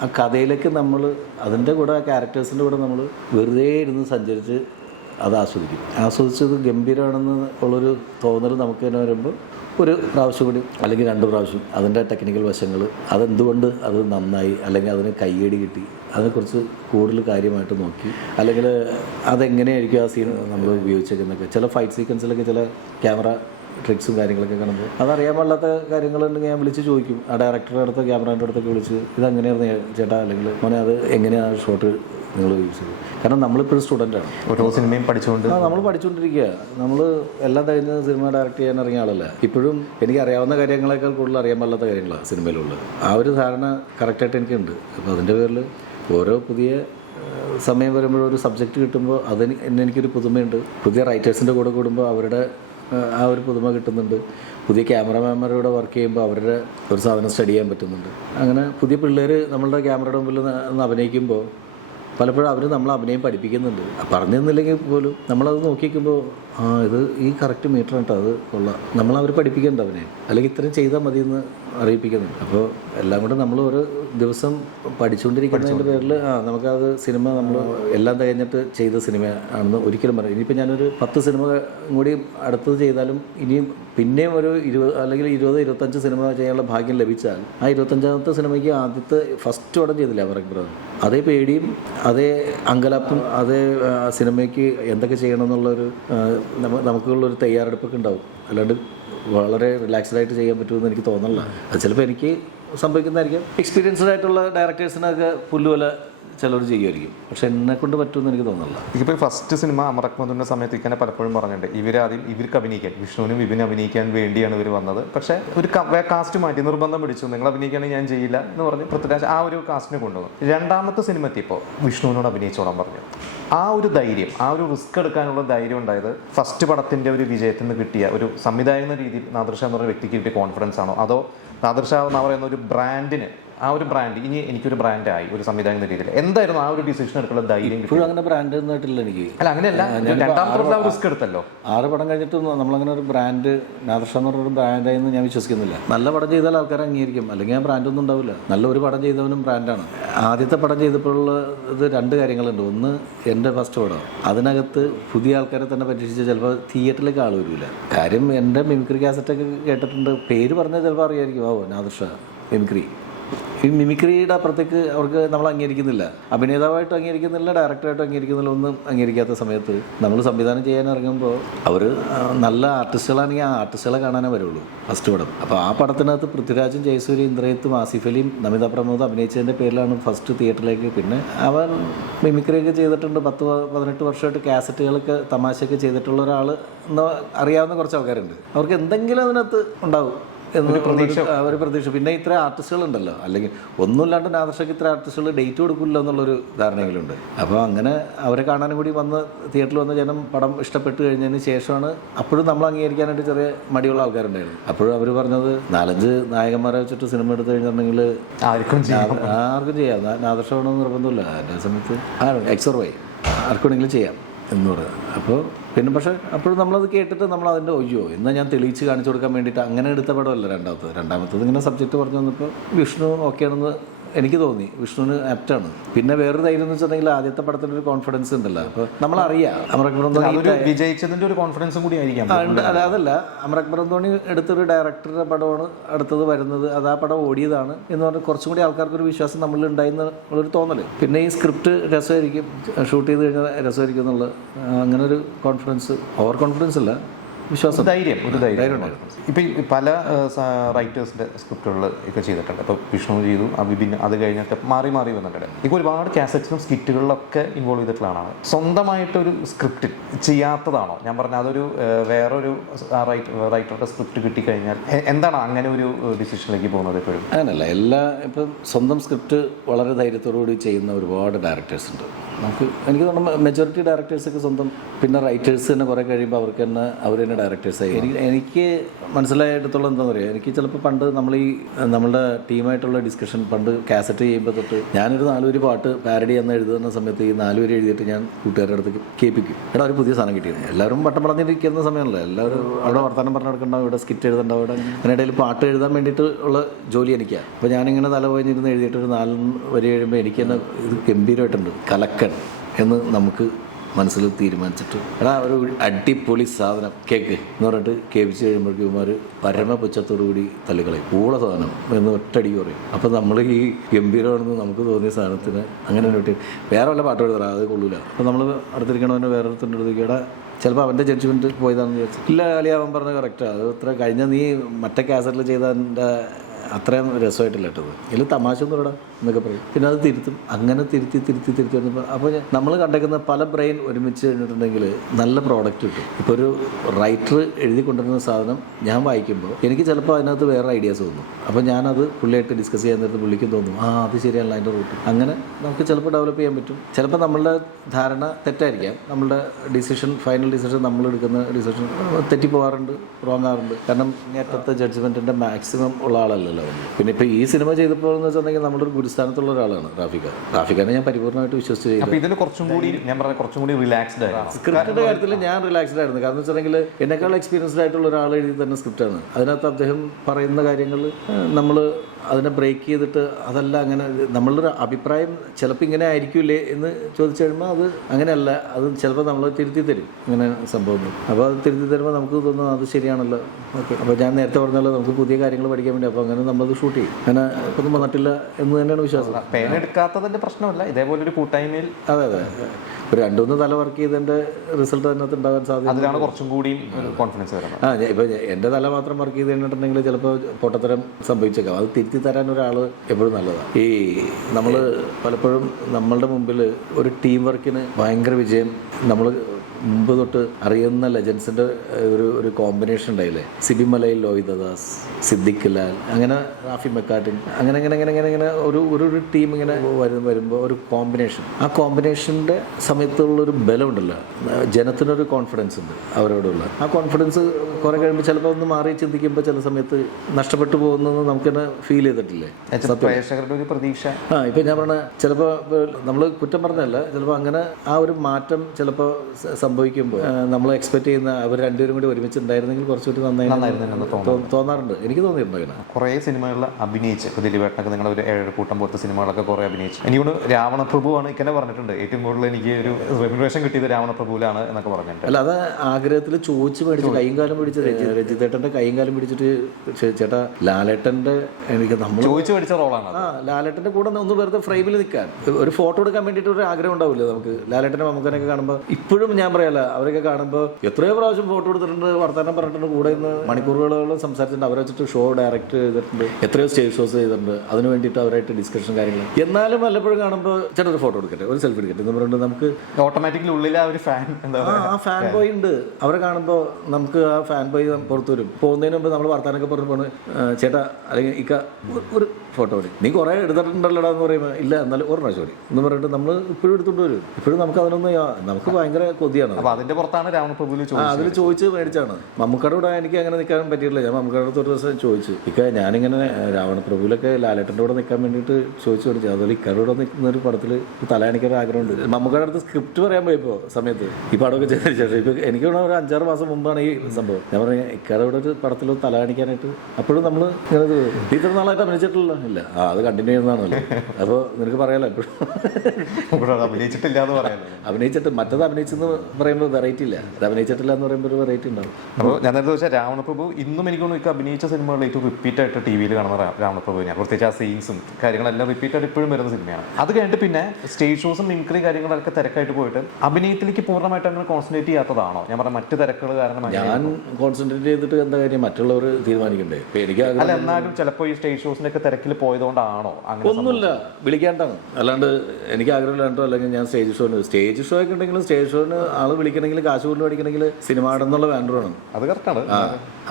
ആ കഥയിലേക്ക് നമ്മൾ അതിൻ്റെ കൂടെ ആ ക്യാരക്ടേഴ്സിൻ്റെ കൂടെ നമ്മൾ വെറുതെ ഇരുന്ന് സഞ്ചരിച്ച് അത് ആസ്വദിച്ചത് ഗംഭീരമാണെന്ന് ഉള്ളൊരു തോന്നൽ നമുക്ക് തന്നെ വരുമ്പോൾ ഒരു പ്രാവശ്യം കൂടി അല്ലെങ്കിൽ 2 പ്രാവശ്യം അതിൻ്റെ ടെക്നിക്കൽ വശങ്ങൾ അതെന്തുകൊണ്ട് അത് നന്നായി, അല്ലെങ്കിൽ അതിന് കയ്യടി കിട്ടി, അതിനെക്കുറിച്ച് കൂടുതൽ കാര്യമായിട്ട് നോക്കി, അല്ലെങ്കിൽ അതെങ്ങനെയായിരിക്കും ആ സീൻ നമ്മൾ ഉപയോഗിച്ചേക്കുന്നതൊക്കെ. ചില ഫൈറ്റ് സീക്വൻസിലൊക്കെ ചില ക്യാമറ ട്രിക്സും കാര്യങ്ങളൊക്കെ കാണുമ്പോൾ അതറിയാൻ പാടില്ലാത്ത കാര്യങ്ങളുണ്ടെങ്കിൽ ഞാൻ വിളിച്ച് ചോദിക്കും. ആ ഡയറക്ടറുടെ അടുത്ത് ക്യാമറേൻ്റെ അടുത്തൊക്കെ വിളിച്ച് ഇതെങ്ങനെയായിരുന്നു ചേട്ടാ, അല്ലെങ്കിൽ മോനെ അത് എങ്ങനെയാണ് ഷോട്ട് നിങ്ങൾ യൂസ് ചെയ്തു. കാരണം നമ്മളിപ്പോഴും സ്റ്റുഡൻ്റാണ്, ഓരോ സിനിമയും പഠിച്ചുകൊണ്ട് നമ്മൾ പഠിച്ചുകൊണ്ടിരിക്കുക. നമ്മൾ എല്ലാം കഴിഞ്ഞ് സിനിമ ഡയറക്റ്റ് ചെയ്യാൻ ഇറങ്ങിയ ആളല്ല. ഇപ്പോഴും എനിക്ക് അറിയാവുന്ന കാര്യങ്ങളെക്കാൾ കൂടുതൽ അറിയാൻ പാടില്ലാത്ത കാര്യങ്ങളാണ് സിനിമയിലുള്ളത്. ആ ഒരു ധാരണ കറക്റ്റായിട്ട് എനിക്കുണ്ട്. അപ്പോൾ അതിൻ്റെ പേരിൽ ഓരോ പുതിയ സമയം വരുമ്പോഴൊരു ഒരു സബ്ജക്റ്റ് കിട്ടുമ്പോൾ അതിന് എനിക്കൊരു പുതുമയുണ്ട്. പുതിയ റൈറ്റേഴ്സിൻ്റെ കൂടെ കൂടുമ്പോൾ അവരുടെ ആ ഒരു പുതുമ കിട്ടുന്നുണ്ട്. പുതിയ ക്യാമറമാൻമാരോട് വർക്ക് ചെയ്യുമ്പോൾ അവരുടെ ഒരു സാധനം സ്റ്റഡി ചെയ്യാൻ പറ്റുന്നുണ്ട്. അങ്ങനെ പുതിയ പിള്ളേർ നമ്മളുടെ ക്യാമറയുടെ മുമ്പിൽ നിന്ന് അഭിനയിക്കുമ്പോൾ പലപ്പോഴും അവർ നമ്മളെ അഭിനയം പഠിപ്പിക്കുന്നുണ്ട്. പറഞ്ഞു തന്നില്ലെങ്കിൽ പോലും നമ്മളത് നോക്കിക്കുമ്പോൾ ഇത് ഈ കറക്റ്റ് മീറ്റർ കേട്ടോ, അത് കൊള്ളാം, നമ്മളവർ പഠിപ്പിക്കുന്നുണ്ട് അഭിനയം, അല്ലെങ്കിൽ ഇത്രയും ചെയ്താൽ മതി എന്ന് അറിയിപ്പിക്കുന്നുണ്ട്. അപ്പോൾ എല്ലാം കൂടെ നമ്മൾ ഒരു ദിവസം പഠിച്ചുകൊണ്ടിരിക്കുന്നതിൻ്റെ പേരിൽ നമുക്കത് സിനിമ നമ്മൾ എല്ലാം കഴിഞ്ഞിട്ട് ചെയ്ത സിനിമ ആണെന്ന് ഒരിക്കലും പറയും. ഇനിയിപ്പോൾ ഞാനൊരു 10 സിനിമ കൂടി അടുത്തത് ചെയ്താലും ഇനിയും പിന്നെയും ഒരു 20 അല്ലെങ്കിൽ 20-25 സിനിമ ചെയ്യാനുള്ള ഭാഗ്യം ലഭിച്ചാൽ ആ 25ാമത്തെ സിനിമയ്ക്ക് ആദ്യത്തെ ഫസ്റ്റ് പടം ചെയ്തില്ല അവർക്ക് ബ്രദർ, അതേ പേടിയും അതേ അങ്കലാപ്പും അതേ സിനിമയ്ക്ക് എന്തൊക്കെ ചെയ്യണം എന്നുള്ളൊരു നമുക്കുള്ളൊരു തയ്യാറെടുപ്പൊക്കെ ഉണ്ടാവും. അല്ലാണ്ട് വളരെ റിലാക്സ്ഡ് ആയിട്ട് ചെയ്യാൻ പറ്റുമെന്ന് എനിക്ക് തോന്നുന്നില്ല. അത് ചിലപ്പോൾ എനിക്ക് സംഭവിക്കുന്നതായിരിക്കും. എക്സ്പീരിയൻസ്ഡ് ആയിട്ടുള്ള ഡയറക്ടേഴ്സിനൊക്കെ പുല്ലുപോലെ ചിലർ ചെയ്യുമായിരിക്കും, പക്ഷെ എന്നെ കൊണ്ട് പറ്റുമെന്ന് എനിക്ക് തോന്നുന്നില്ല. ഇപ്പോൾ ഫസ്റ്റ് സിനിമ അമറക്മതിൻ്റെ സമയത്ത് ഇങ്ങനെ പലപ്പോഴും പറഞ്ഞിട്ടുണ്ട്, ഇവർക്ക് അഭിനയിക്കാൻ, വിഷ്ണുവിനും വിപിനും അഭിനയിക്കാൻ വേണ്ടിയാണ് ഇവർ വന്നത്. പക്ഷേ ഒരു കാസ്റ്റ് മാറ്റി നിർബന്ധം പിടിച്ചു, നിങ്ങൾ അഭിനയിക്കുകയാണെങ്കിൽ ഞാൻ ചെയ്യില്ല എന്ന് പറഞ്ഞ് പൃഥ്വിരാജ് ആ ഒരു കാസ്റ്റിനെ കൊണ്ടുവന്നു. 2ാമത്തെ സിനിമ എത്തിയപ്പോൾ വിഷ്ണുവിനോട് അഭിനയിച്ചോളാൻ പറഞ്ഞു. ആ ഒരു ധൈര്യം, ആ ഒരു റിസ്ക് എടുക്കാനുള്ള ധൈര്യം ഉണ്ടായത് ഫസ്റ്റ് പടത്തിൻ്റെ ഒരു വിജയത്തിൽ നിന്ന് കിട്ടിയ ഒരു സംവിധായക എന്ന രീതിയിൽ നാദിർ ഷാ എന്ന് പറയുന്ന വ്യക്തിക്ക് കിട്ടിയ കോൺഫിഡൻസ് ആണോ, അതോ നാദിർ ഷാ എന്ന് പറയുന്ന ഒരു ബ്രാൻഡിന്, ആ ഒരു ബ്രാൻഡ് ഇനി എനിക്കൊരു ബ്രാൻഡായി ഒരു സംവിധായക രീതിയിൽ എന്തായിരുന്നു ആ ഒരു ഡിസിഷൻ എടുക്കുന്ന ധൈര്യം? ഇപ്പോഴും അങ്ങനെ ബ്രാൻഡ് ഒന്നായിട്ടില്ല എനിക്ക്. അല്ല അങ്ങനെയല്ല, 2ാമത്തെ റിസ്ക് എടുത്തല്ലോ. 6 പടം കഴിഞ്ഞിട്ട് നമ്മളങ്ങനെ ഒരു ബ്രാൻഡ് നാദിർ ഷാ എന്ന് പറഞ്ഞൊരു ബ്രാൻഡായെന്ന് ഞാൻ വിശ്വസിക്കുന്നില്ല. നല്ല പടം ചെയ്താൽ ആൾക്കാരെ അംഗീകരിക്കും, അല്ലെങ്കിൽ ആ ബ്രാൻഡൊന്നും ഉണ്ടാവില്ല. നല്ല ഒരു പടം ചെയ്തവനും ബ്രാൻഡാണ്. ആദ്യത്തെ പടം ചെയ്തപ്പോഴുള്ള ഇത് 2 കാര്യങ്ങളുണ്ട്. ഒന്ന്, എൻ്റെ ഫസ്റ്റ് പടം, അതിനകത്ത് പുതിയ ആൾക്കാരെ തന്നെ പരീക്ഷിച്ച് ചിലപ്പോൾ തിയേറ്ററിലേക്ക് ആൾ വരില്ല. കാര്യം എൻ്റെ മിമിക്രി കാസറ്റൊക്കെ കേട്ടിട്ടുണ്ട്, പേര് പറഞ്ഞാൽ ചിലപ്പോൾ അറിയായിരിക്കും, നാദിർ ഷാ മിമിക്രി ഈ മിമിക്രിയുടെ അപ്പുറത്തേക്ക് അവർക്ക് നമ്മൾ അംഗീകരിക്കുന്നില്ല, അഭിനേതാവായിട്ടും അംഗീകരിക്കുന്നില്ല, ഡയറക്ടറായിട്ടും അംഗീകരിക്കുന്നില്ല, ഒന്നും അംഗീകരിക്കാത്ത സമയത്ത് നമ്മൾ സംവിധാനം ചെയ്യാൻ ഇറങ്ങുമ്പോൾ അവർ നല്ല ആർട്ടിസ്റ്റുകളാണെങ്കിൽ ആ ആർട്ടിസ്റ്റുകളെ കാണാനേ വരുള്ളൂ ഫസ്റ്റ് പടം. അപ്പോൾ ആ പടത്തിനകത്ത് പൃഥ്വിരാജും ജയസൂര്യ, ഇന്ദ്രജിത്തും, ആസിഫ് അലിയും, നമിത പ്രമോദ് അഭിനയിച്ചതിൻ്റെ പേരിലാണ് ഫസ്റ്റ് തിയേറ്ററിലേക്ക്. പിന്നെ അവർ മിമിക്രിയൊക്കെ ചെയ്തിട്ടുണ്ട്, 10-18 വർഷമായിട്ട് കാസറ്റുകളൊക്കെ തമാശയൊക്കെ ചെയ്തിട്ടുള്ള ഒരാൾ എന്ന് അറിയാവുന്ന കുറച്ച് ആൾക്കാരുണ്ട്. അവർക്ക് എന്തെങ്കിലും അതിനകത്ത് ഉണ്ടാവും എന്നൊരു പ്രതീക്ഷ. പിന്നെ ഇത്ര ആർട്ടിസ്റ്റുകളുണ്ടല്ലോ, അല്ലെങ്കിൽ ഒന്നുമില്ലാണ്ട് നാദർഷയ്ക്ക് ഇത്ര ആർട്ടിസ്റ്റുകൾ ഡേറ്റ് കൊടുക്കില്ല എന്നുള്ളൊരു ധാരണയിലുണ്ട്. അപ്പോൾ അങ്ങനെ അവരെ കാണാനും കൂടി വന്ന് തിയേറ്ററിൽ വന്ന ജനം പടം ഇഷ്ടപ്പെട്ട് കഴിഞ്ഞതിന് ശേഷമാണ് അപ്പോഴും നമ്മൾ അംഗീകരിക്കാനായിട്ട് ചെറിയ മടിയുള്ള ആൾക്കാരുണ്ടായിരുന്നു. അപ്പോഴും അവർ പറഞ്ഞത് 4-5 നായകന്മാരെ വെച്ചിട്ട് സിനിമ എടുത്തു കഴിഞ്ഞിട്ടുണ്ടെങ്കിൽ ആർക്കും ചെയ്യാം, നാദർഷമാണെന്ന് നിർബന്ധമില്ല. അതിൻ്റെ സമയത്ത് എക്സർവൈ ആർക്കുണ്ടെങ്കിലും ചെയ്യാം എന്ന് പറയുന്നത്. അപ്പോൾ പിന്നെ പക്ഷേ അപ്പോഴും നമ്മളത് കേട്ടിട്ട് നമ്മൾ അതിൻ്റെ ഒയ്യോ എന്നാൽ ഞാൻ തെളിയിച്ച് കാണിച്ചു കൊടുക്കാൻ വേണ്ടിയിട്ട് അങ്ങനെ എടുത്ത പടമല്ല രണ്ടാമത്തത് ഇങ്ങനെ സബ്ജക്റ്റ് പറഞ്ഞു വന്നപ്പോൾ വിഷ്ണു ഓക്കെ ആണെന്ന് എനിക്ക് തോന്നി. വിഷ്ണുവിന് ആപ്റ്റാണ്. പിന്നെ വേറൊരു ധൈര്യം എന്ന് വെച്ചിട്ടുണ്ടെങ്കിൽ ആദ്യത്തെ പടത്തിൻ്റെ ഒരു കോൺഫിഡൻസ് ഉണ്ടല്ലോ. അപ്പോൾ നമ്മളറിയാം വിജയിച്ചതിൻ്റെ ഒരു കോൺഫിഡൻസും കൂടി ആയിരിക്കാം. അതല്ല, അമർ ധോണി എടുത്തൊരു ഡയറക്ടറുടെ പടമാണ് അടുത്തത് വരുന്നത്, അത് ആ പടം ഓടിയതാണ് എന്ന് പറഞ്ഞാൽ കുറച്ചും കൂടി ആൾക്കാർക്കൊരു വിശ്വാസം നമ്മളിൽ ഉണ്ടായിരുന്നുള്ളൊരു തോന്നൽ. പിന്നെ ഈ സ്ക്രിപ്റ്റ് രസമായിരിക്കും, ഷൂട്ട് ചെയ്ത് കഴിഞ്ഞാൽ രസമായിരിക്കും എന്നുള്ള അങ്ങനെ ഒരു കോൺഫിഡൻസ്, ഓവർ കോൺഫിഡൻസ് അല്ല, വിശ്വാസം, ധൈര്യം ഉണ്ടായിരുന്നു. ഇപ്പം പല റൈറ്റേഴ്സിൻ്റെ സ്ക്രിപ്റ്റുകൾ ഒക്കെ ചെയ്തിട്ടുണ്ട്. ഇപ്പോൾ വിഷ്ണു ചെയ്തു, വിപിൻ, അത് കഴിഞ്ഞിട്ട് മാറി വന്നിട്ടുണ്ട്. ഇപ്പോൾ ഒരുപാട് കാസറ്റ്സിലും സ്കിറ്റുകളിലൊക്കെ ഇൻവോൾവ് ചെയ്തിട്ടുള്ള ആളാണ്. സ്വന്തമായിട്ടൊരു സ്ക്രിപ്റ്റ് ചെയ്യാത്തതാണോ? ഞാൻ പറഞ്ഞ അതൊരു വേറൊരു റൈറ്ററുടെ സ്ക്രിപ്റ്റ് കിട്ടിക്കഴിഞ്ഞാൽ എന്താണ് അങ്ങനെ ഒരു ഡിസിഷനിലേക്ക് പോകുന്നത്? എപ്പോഴും അങ്ങനല്ല, ഇപ്പം സ്വന്തം സ്ക്രിപ്റ്റ് വളരെ ധൈര്യത്തോടുകൂടി ചെയ്യുന്ന ഒരുപാട് ഡയറക്ടേഴ്സ് ഉണ്ട്. എനിക്ക് തോന്നുന്നു മെജോറിറ്റി ഡയറക്ടേഴ്സൊക്കെ സ്വന്തം, പിന്നെ റൈറ്റേഴ്സ് തന്നെ കുറേ കഴിയുമ്പോൾ അവർക്ക് തന്നെ അവർ തന്നെ ഡയറക്ടേഴ്സായി. എനിക്ക് മനസ്സിലായിടത്തോളം എന്താണെന്ന് പറയുക, എനിക്ക് ചിലപ്പോൾ പണ്ട് നമ്മളുടെ ടീമായിട്ടുള്ള ഡിസ്കഷൻ പണ്ട് കാസറ്റ് ചെയ്യുമ്പോൾ തൊട്ട് ഞാനൊരു 4 വരി പാട്ട് പാരഡി എന്ന് എഴുതുന്ന സമയത്ത് ഈ 4 വരി എഴുതിയിട്ട് ഞാൻ കൂട്ടുകാരുടെ അടുത്ത് കേൾപ്പിക്കും. എടാ ഒരു പുതിയ സാധനം കിട്ടിയിരുന്നു. എല്ലാവരും വട്ടം പറഞ്ഞിരിക്കുന്ന സമയമല്ല, എല്ലാവരും അവിടെ വർത്തമാനം പറഞ്ഞ് നടക്കണ്ടാവും, ഇവിടെ സ്കിറ്റ് എഴുതണ്ടാവും, ഇവിടെ അതിനിടയിൽ പാട്ട് എഴുതാൻ വേണ്ടിയിട്ട് ഉള്ള ജോലി എനിക്കാണ്. അപ്പോൾ ഞാനിങ്ങനെ തല പോയിരുന്ന് എഴുതിയിട്ട് ഒരു 4 വരി കഴിയുമ്പോൾ എനിക്ക് തന്നെ ഇത് ഗംഭീരമായിട്ടുണ്ട്, കലക്കൻ എന്ന് നമുക്ക് മനസ്സിൽ തീരുമാനിച്ചിട്ട് എടാ ഒരു അടിപൊളി സാധനം കേക്ക് എന്ന് പറഞ്ഞിട്ട് കേൾപ്പിച്ച് കഴിയുമ്പോഴേക്കും ഇവന്മാർ പരമപുച്ഛത്തോടുകൂടി തള്ളിക്കളയും, പൂള സാധനം എന്ന് ഒറ്റടി പറയും. അപ്പോൾ നമ്മൾ ഈ ഗംഭീരമാണെന്ന് നമുക്ക് തോന്നിയ സാധനത്തിന് അങ്ങനെ വിട്ട് വേറെ വല്ല പാട്ട് എഴുതറാ, അത് കൊള്ളൂല. അപ്പോൾ നമ്മൾ അടുത്തിരിക്കണവനെ വേറെ അടുത്തിൻ്റെ അടുത്തേക്ക് എടാ ചിലപ്പോൾ അവൻ്റെ ജഡ്ജ്മെൻറ്റ് പോയതാണെന്ന് വിചാരിച്ചു. ഇല്ല അലിയ, അവൻ പറഞ്ഞ കറക്റ്റാണ്, അത് ഇത്ര കഴിഞ്ഞ നീ മറ്റേ കാസറ്റിൽ ചെയ്തതിൻ്റെ അത്രയും രസമായിട്ടില്ല കേട്ടത്, ഇതിൽ തമാശ ഒന്നും ഇടാം എന്നൊക്കെ പറയും. പിന്നെ അത് തിരുത്തും, അങ്ങനെ തിരുത്തി വന്നപ്പോൾ അപ്പോൾ നമ്മൾ കണ്ടേക്കുന്ന പല ബ്രെയിൻ ഒരുമിച്ച് കഴിഞ്ഞിട്ടുണ്ടെങ്കിൽ നല്ല പ്രോഡക്റ്റ് കിട്ടും. ഇപ്പോൾ ഒരു റൈറ്റർ എഴുതി കൊണ്ടുവരുന്ന സാധനം ഞാൻ വായിക്കുമ്പോൾ എനിക്ക് ചിലപ്പോൾ അതിനകത്ത് വേറെ ഐഡിയാസ് തോന്നും. അപ്പോൾ ഞാനത് പുള്ളിയായിട്ട് ഡിസ്കസ് ചെയ്യാൻ നേരത്ത് പുള്ളിക്കും തോന്നും അത് ശരിയല്ല അതിൻ്റെ റൂട്ട്. അങ്ങനെ നമുക്ക് ചിലപ്പോൾ ഡെവലപ്പ് ചെയ്യാൻ പറ്റും. ചിലപ്പോൾ നമ്മളുടെ ധാരണ തെറ്റായിരിക്കാം, നമ്മളുടെ ഫൈനൽ ഡിസിഷൻ നമ്മൾ എടുക്കുന്ന ഡിസിഷൻ തെറ്റിപ്പോകാറുണ്ട്, റോങ് ആറുണ്ട്. കാരണം നേരത്തെ ജഡ്ജ്മെൻറ്റിൻ്റെ മാക്സിമം ഉള്ള ആളല്ലല്ലോ. പിന്നെ ഇപ്പോൾ ഈ സിനിമ ചെയ്തപ്പോൾ എന്ന് വെച്ചിട്ടുണ്ടെങ്കിൽ നമ്മളൊരു ഗുരുസ്ഥാനത്തുള്ള ഒരാളാണ് റാഫിഖാനെ ഞാൻ പരിപൂർണ്ണമായിട്ട് വിശ്വസിച്ച് ചെയ്തു. കുറച്ചും കൂടി റിലാക്സ്ഡ് ആയിരുന്നു. സ്ക്രിപ്റ്റിൻ്റെ കാര്യത്തിൽ ഞാൻ റിലാക്സ്ഡ് ആയിരുന്നു. കാരണം വെച്ചിട്ടുണ്ടെങ്കിൽ എന്നെക്കാൾ എക്സ്പീരിയൻസ്ഡ് ആയിട്ടുള്ള ഒരാൾ എഴുതി തന്നെ സ്ക്രിപ്റ്റാണ്. അതിനകത്ത് അദ്ദേഹം പറയുന്ന കാര്യങ്ങൾ നമ്മൾ അതിനെ ബ്രേക്ക് ചെയ്തിട്ട് അതല്ല അങ്ങനെ നമ്മളുടെ അഭിപ്രായം ചിലപ്പോൾ ഇങ്ങനെ ആയിരിക്കില്ലേ എന്ന് ചോദിച്ചു കഴിയുമ്പോൾ അത് അങ്ങനെയല്ല, അത് ചിലപ്പോൾ നമ്മൾ തിരുത്തി തരും ഇങ്ങനെ സംഭവം. അപ്പോൾ അത് തിരുത്തി തരുമ്പോൾ നമുക്ക് തോന്നുന്നു അത് ശരിയാണല്ലോ, ഓക്കെ. അപ്പോൾ ഞാൻ നേരത്തെ പറഞ്ഞല്ലോ നമുക്ക് പുതിയ കാര്യങ്ങൾ പഠിക്കാൻ വേണ്ടി, അപ്പോൾ അങ്ങനെ നമ്മളത് ഷൂട്ട് ചെയ്യും. അങ്ങനെ ഇപ്പം വന്നിട്ടില്ല എന്ന് തന്നെയാണ് വിശ്വാസം. പേന എടുക്കാത്തതിൻ്റെ പ്രശ്നമല്ല, ഇതേപോലെ ഒരു കൂട്ടായ്മയിൽ അതെ ഒരു 2-3 തല വർക്ക് ചെയ്തതിൻ്റെ റിസൾട്ട് അതിനകത്ത് ഉണ്ടാകാൻ സാധ്യത. അതിലാണ് കുറച്ചും കൂടി കോൺഫിഡൻസ് വരുന്നത്. ഇപ്പോൾ എൻ്റെ തല മാത്രം വർക്ക് ചെയ്ത് കഴിഞ്ഞിട്ടുണ്ടെങ്കിൽ ചിലപ്പോൾ പൊട്ടത്തരം സംഭവിച്ചേക്കാം. അത് തിരുത്തി തരാൻ ഒരാൾ എപ്പോഴും നല്ലതാണ്. ഈ നമ്മൾ പലപ്പോഴും നമ്മളുടെ മുമ്പിൽ ഒരു ടീം വർക്കിന് ഭയങ്കര വിജയം നമ്മൾ മുമ്പ് തൊട്ട് അറിയുന്ന ലെജൻസിൻ്റെ ഒരു കോമ്പിനേഷൻ ഉണ്ടായില്ലേ, സിബി മലയിൽ ലോഹിതദാസ്, സിദ്ദിഖ് ലാൽ, അങ്ങനെ റാഫി മെക്കാട്ടിൻ, അങ്ങനെ ഒരു ടീം ഇങ്ങനെ വരുമ്പോൾ ഒരു കോമ്പിനേഷൻ, ആ കോമ്പിനേഷൻ്റെ സമയത്തുള്ളൊരു ബലമുണ്ടല്ലോ, ജനത്തിനൊരു കോൺഫിഡൻസ് ഉണ്ട് അവരോടുള്ള. ആ കോൺഫിഡൻസ് കുറേ കഴിയുമ്പോൾ ചിലപ്പോൾ ഒന്ന് മാറി ചിന്തിക്കുമ്പോൾ ചില സമയത്ത് നഷ്ടപ്പെട്ടു പോകുന്നത് നമുക്ക് തന്നെ ഫീൽ ചെയ്തിട്ടില്ലേ, പ്രേക്ഷകരുടെ ഒരു പ്രതീക്ഷ. ഇപ്പം ഞാൻ പറഞ്ഞ ചിലപ്പോൾ നമ്മൾ കുറ്റം പറഞ്ഞല്ല, ചിലപ്പോൾ അങ്ങനെ ആ ഒരു മാറ്റം ചിലപ്പോൾ സംഭവിക്കുമ്പോൾ നമ്മൾ എക്സ്പെക്ട് ചെയ്യുന്ന അവർ രണ്ടുപേരും കൂടി ഒരുമിച്ചുണ്ടായിരുന്നെങ്കിൽ കുറച്ചുകൂടി നന്നായിരുന്നു തോന്നാറുണ്ട്. എനിക്ക് തോന്നിയിട്ടുണ്ട് അങ്ങനെ കുറേ സിനിമകളിൽ അഭിനയിച്ച്. ദിലീപേട്ടനൊക്കെ നിങ്ങളുടെ ഒരു 7 കൂട്ടം പോലത്തെ സിനിമകളൊക്കെ കുറേ അഭിനയിച്ചു. എനിക്കൊന്ന് രാവണപ്രഭുവാണ് ഇങ്ങനെ പറഞ്ഞിട്ടുണ്ട് ഏറ്റവും കൂടുതൽ എനിക്ക് ഒരു റെമ്യൂണറേഷൻ കിട്ടിയത് രാവണപ്രഭുവിലാണ് എന്നൊക്കെ പറഞ്ഞിട്ടുണ്ട്. അല്ല, അത് ആഗ്രഹത്തിൽ ചോദിച്ച് മേടിച്ച് കൈയും കാലം പിടിച്ചത് രജിതേട്ടൻ്റെ കൈയും കാലും പിടിച്ചിട്ട് ചേട്ടാ ലാലേട്ടൻ്റെ എനിക്ക് നമ്മൾ ചോദിച്ചു പഠിച്ച റോളാണ്. ലാലേട്ടൻ്റെ കൂടെ ഒന്ന് വെറുതെ ഫ്രെയിമിൽ നിൽക്കാൻ ഒരു ഫോട്ടോ എടുക്കാൻ വേണ്ടിയിട്ട് ഒരു ആഗ്രഹം ഉണ്ടാവില്ല നമുക്ക്. ലാലേട്ടനെ മമ്മൂക്കനൊക്കെ കാണുമ്പോൾ ഇപ്പോഴും ഞാൻ പറയാല അവരൊക്കെ കാണുമ്പോൾ എത്രയോ പ്രാവശ്യം ഫോട്ടോ എടുത്തിട്ടുണ്ട്, വർത്തമാനം പറഞ്ഞിട്ടുണ്ട്, കൂടെ നിന്ന് മണിക്കൂറുകളോളം സംസാരിച്ചിട്ടുണ്ട്. അവരെ വെച്ചിട്ട് ഷോ ഡയറക്റ്റ് ചെയ്തിട്ടുണ്ട്, എത്രയോ സ്റ്റേജ് ഷോസ് ചെയ്തിട്ടുണ്ട്. അതിന് വേണ്ടിയിട്ട് അവരായിട്ട് ഡിസ്കഷൻ കാര്യങ്ങൾ. എന്നാലും വല്ലപ്പോഴും കാണുമ്പോൾ ചേട്ടാ ഒരു ഫോട്ടോ എടുക്കട്ടെ, ഒരു സെൽഫി എടുക്കട്ടെ എന്ന് പറഞ്ഞിട്ട് നമുക്ക് ഓട്ടോമാറ്റിക്കലി ഉള്ളിലെ ഒരു ഫാൻ എന്താ ആ ഫാൻ ബോയ് ഉണ്ട്. അവരെ കാണുമ്പോൾ നമുക്ക് ആ ഫാൻ ബോയ് പുറത്തു വരും. പോകുന്നതിന് മുമ്പ് നമ്മൾ വർത്താനൊക്കെ പറഞ്ഞു പോണ്, ചേട്ടാ അല്ലെങ്കിൽ ഇക്ക ഒരു ഫോട്ടോ എടുക്കും, നീ കുറേ എടുത്തിട്ടുണ്ടല്ലോടാ എന്ന് പറയുമ്പോൾ ഇല്ല എന്നാലും ഒരു പ്രാവശ്യം മതി എന്ന് പറഞ്ഞിട്ട് നമ്മൾ ഇപ്പോഴും എടുത്തുകൊണ്ട് വരും. ഇപ്പോഴും നമുക്ക് അതിനൊന്നും നമുക്ക് ഭയങ്കര കൊതിയാണ്. അപ്പോൾ അതിന്റെ പുറത്താണ് രാവണപ്രഭുവിൽ അതിൽ ചോദിച്ച് മേടിച്ചാണ്. മമ്മൂക്കയുടെ കൂടെ എനിക്ക് അങ്ങനെ നിൽക്കാൻ പറ്റിയിട്ടില്ല. ഞാൻ മമ്മൂക്കയുടെ അടുത്ത് ഒരു ദിവസം ചോദിച്ചു, ഇക്ക ഞാനിങ്ങനെ രാവണപ്രഭുവിലൊക്കെ ലാലേട്ടൻ്റെ കൂടെ നിൽക്കാൻ വേണ്ടിയിട്ട് ചോദിച്ചു മേടിച്ചു. അതുപോലെ ഇക്കയുടെ കൂടെ നിൽക്കുന്ന ഒരു പടത്തിൽ തലയാണിക്കാൻ ആഗ്രഹമുണ്ട്. മമ്മൂക്കയുടെ അടുത്ത് സ്ക്രിപ്റ്റ് പറയാൻ പോയപ്പോൾ സമയത്ത് ഈ പടമൊക്കെ ചെയ്തതിന് ശേഷം ഇപ്പം എനിക്ക് തോന്നുന്നു ഒരു 5-6 മാസം മുമ്പാണ് ഈ സംഭവം. ഞാൻ പറഞ്ഞ ഇക്കയുടെ കൂടെ ഒരു പടത്തിൽ തലയാണിക്കാനായിട്ട് അപ്പോഴും നമ്മൾ ഇങ്ങനെ ഇത്ര നാളായിട്ട് അഭിനയിച്ചിട്ടില്ല. ഇല്ല അത് കണ്ടിന്യൂ ചെയ്യുന്നതാണല്ലോ. അപ്പോൾ നിനക്ക് പറയാലോ എപ്പോഴും അഭിനയിച്ചിട്ടില്ല എന്ന് പറയാം. അഭിനയിച്ചിട്ട് മറ്റത് അഭിനയിച്ചെന്ന് പറയുമ്പോൾ വെറൈറ്റി ഇല്ല, അത് അഭിനയിച്ചിട്ടില്ല എന്ന് പറയുമ്പോൾ ഒരു വെറൈറ്റി ഉണ്ടാവും. അപ്പോൾ ഞാൻ നേരത്തെ വെച്ചാൽ രാവണപ്രഭു ഇന്നും എനിക്ക് തോന്നുന്നു അഭിനയിച്ച സിനിമകളിൽ ഏറ്റവും റിപ്പീറ്റ് ആയിട്ട് ടി വിയിൽ കാണുന്ന രാവണപ്രഭുവിനെയാണ്. പ്രത്യേകിച്ച് ആ സീൻസും കാര്യങ്ങളെല്ലാം റിപ്പീറ്റ് ആയിട്ട് ഇപ്പോഴും വരുന്ന സിനിമയാണ്. അത് കഴിഞ്ഞിട്ട് പിന്നെ സ്റ്റേജ് ഷോസും മിമിക്രി കാര്യങ്ങളൊക്കെ തിരക്കായിട്ട് പോയിട്ട് അഭിനയത്തിലേക്ക് പൂർണ്ണമായിട്ട് അങ്ങനെ കോൺസെൻട്രേറ്റ് ചെയ്യാത്തതാണോ? ഞാൻ പറഞ്ഞ മറ്റ് തിരക്കുകൾ കാരണം ഞാൻ കോൺസെൻട്രേറ്റ് ചെയ്തിട്ട് എന്താ കാര്യം, മറ്റുള്ളവർ തീരുമാനിക്കണ്ടേ. എനിക്ക് അല്ല എന്നാലും ചിലപ്പോൾ ഈ സ്റ്റേജ് ഷോസിന്റെ ഒക്കെ തിരക്കിൽ പോയതുകൊണ്ടാണോ? അങ്ങനെ ഒന്നുമില്ല, വിളിക്കാണ്ടാണ്. അല്ലാണ്ട് എനിക്ക് ആഗ്രഹമില്ലാണ്ടോ അല്ലെങ്കിൽ ഞാൻ സ്റ്റേജ് ഷോ ഒക്കെ ഉണ്ടെങ്കിലും സ്റ്റേജ് ഷോന് ആള് വിളിക്കണമെങ്കിൽ കാശ് കൊണ്ട് പഠിക്കണമെങ്കിൽ സിനിമ ആടെന്നുള്ള ബാൻഡറാണ്. അത് കറക്റ്റാണ്.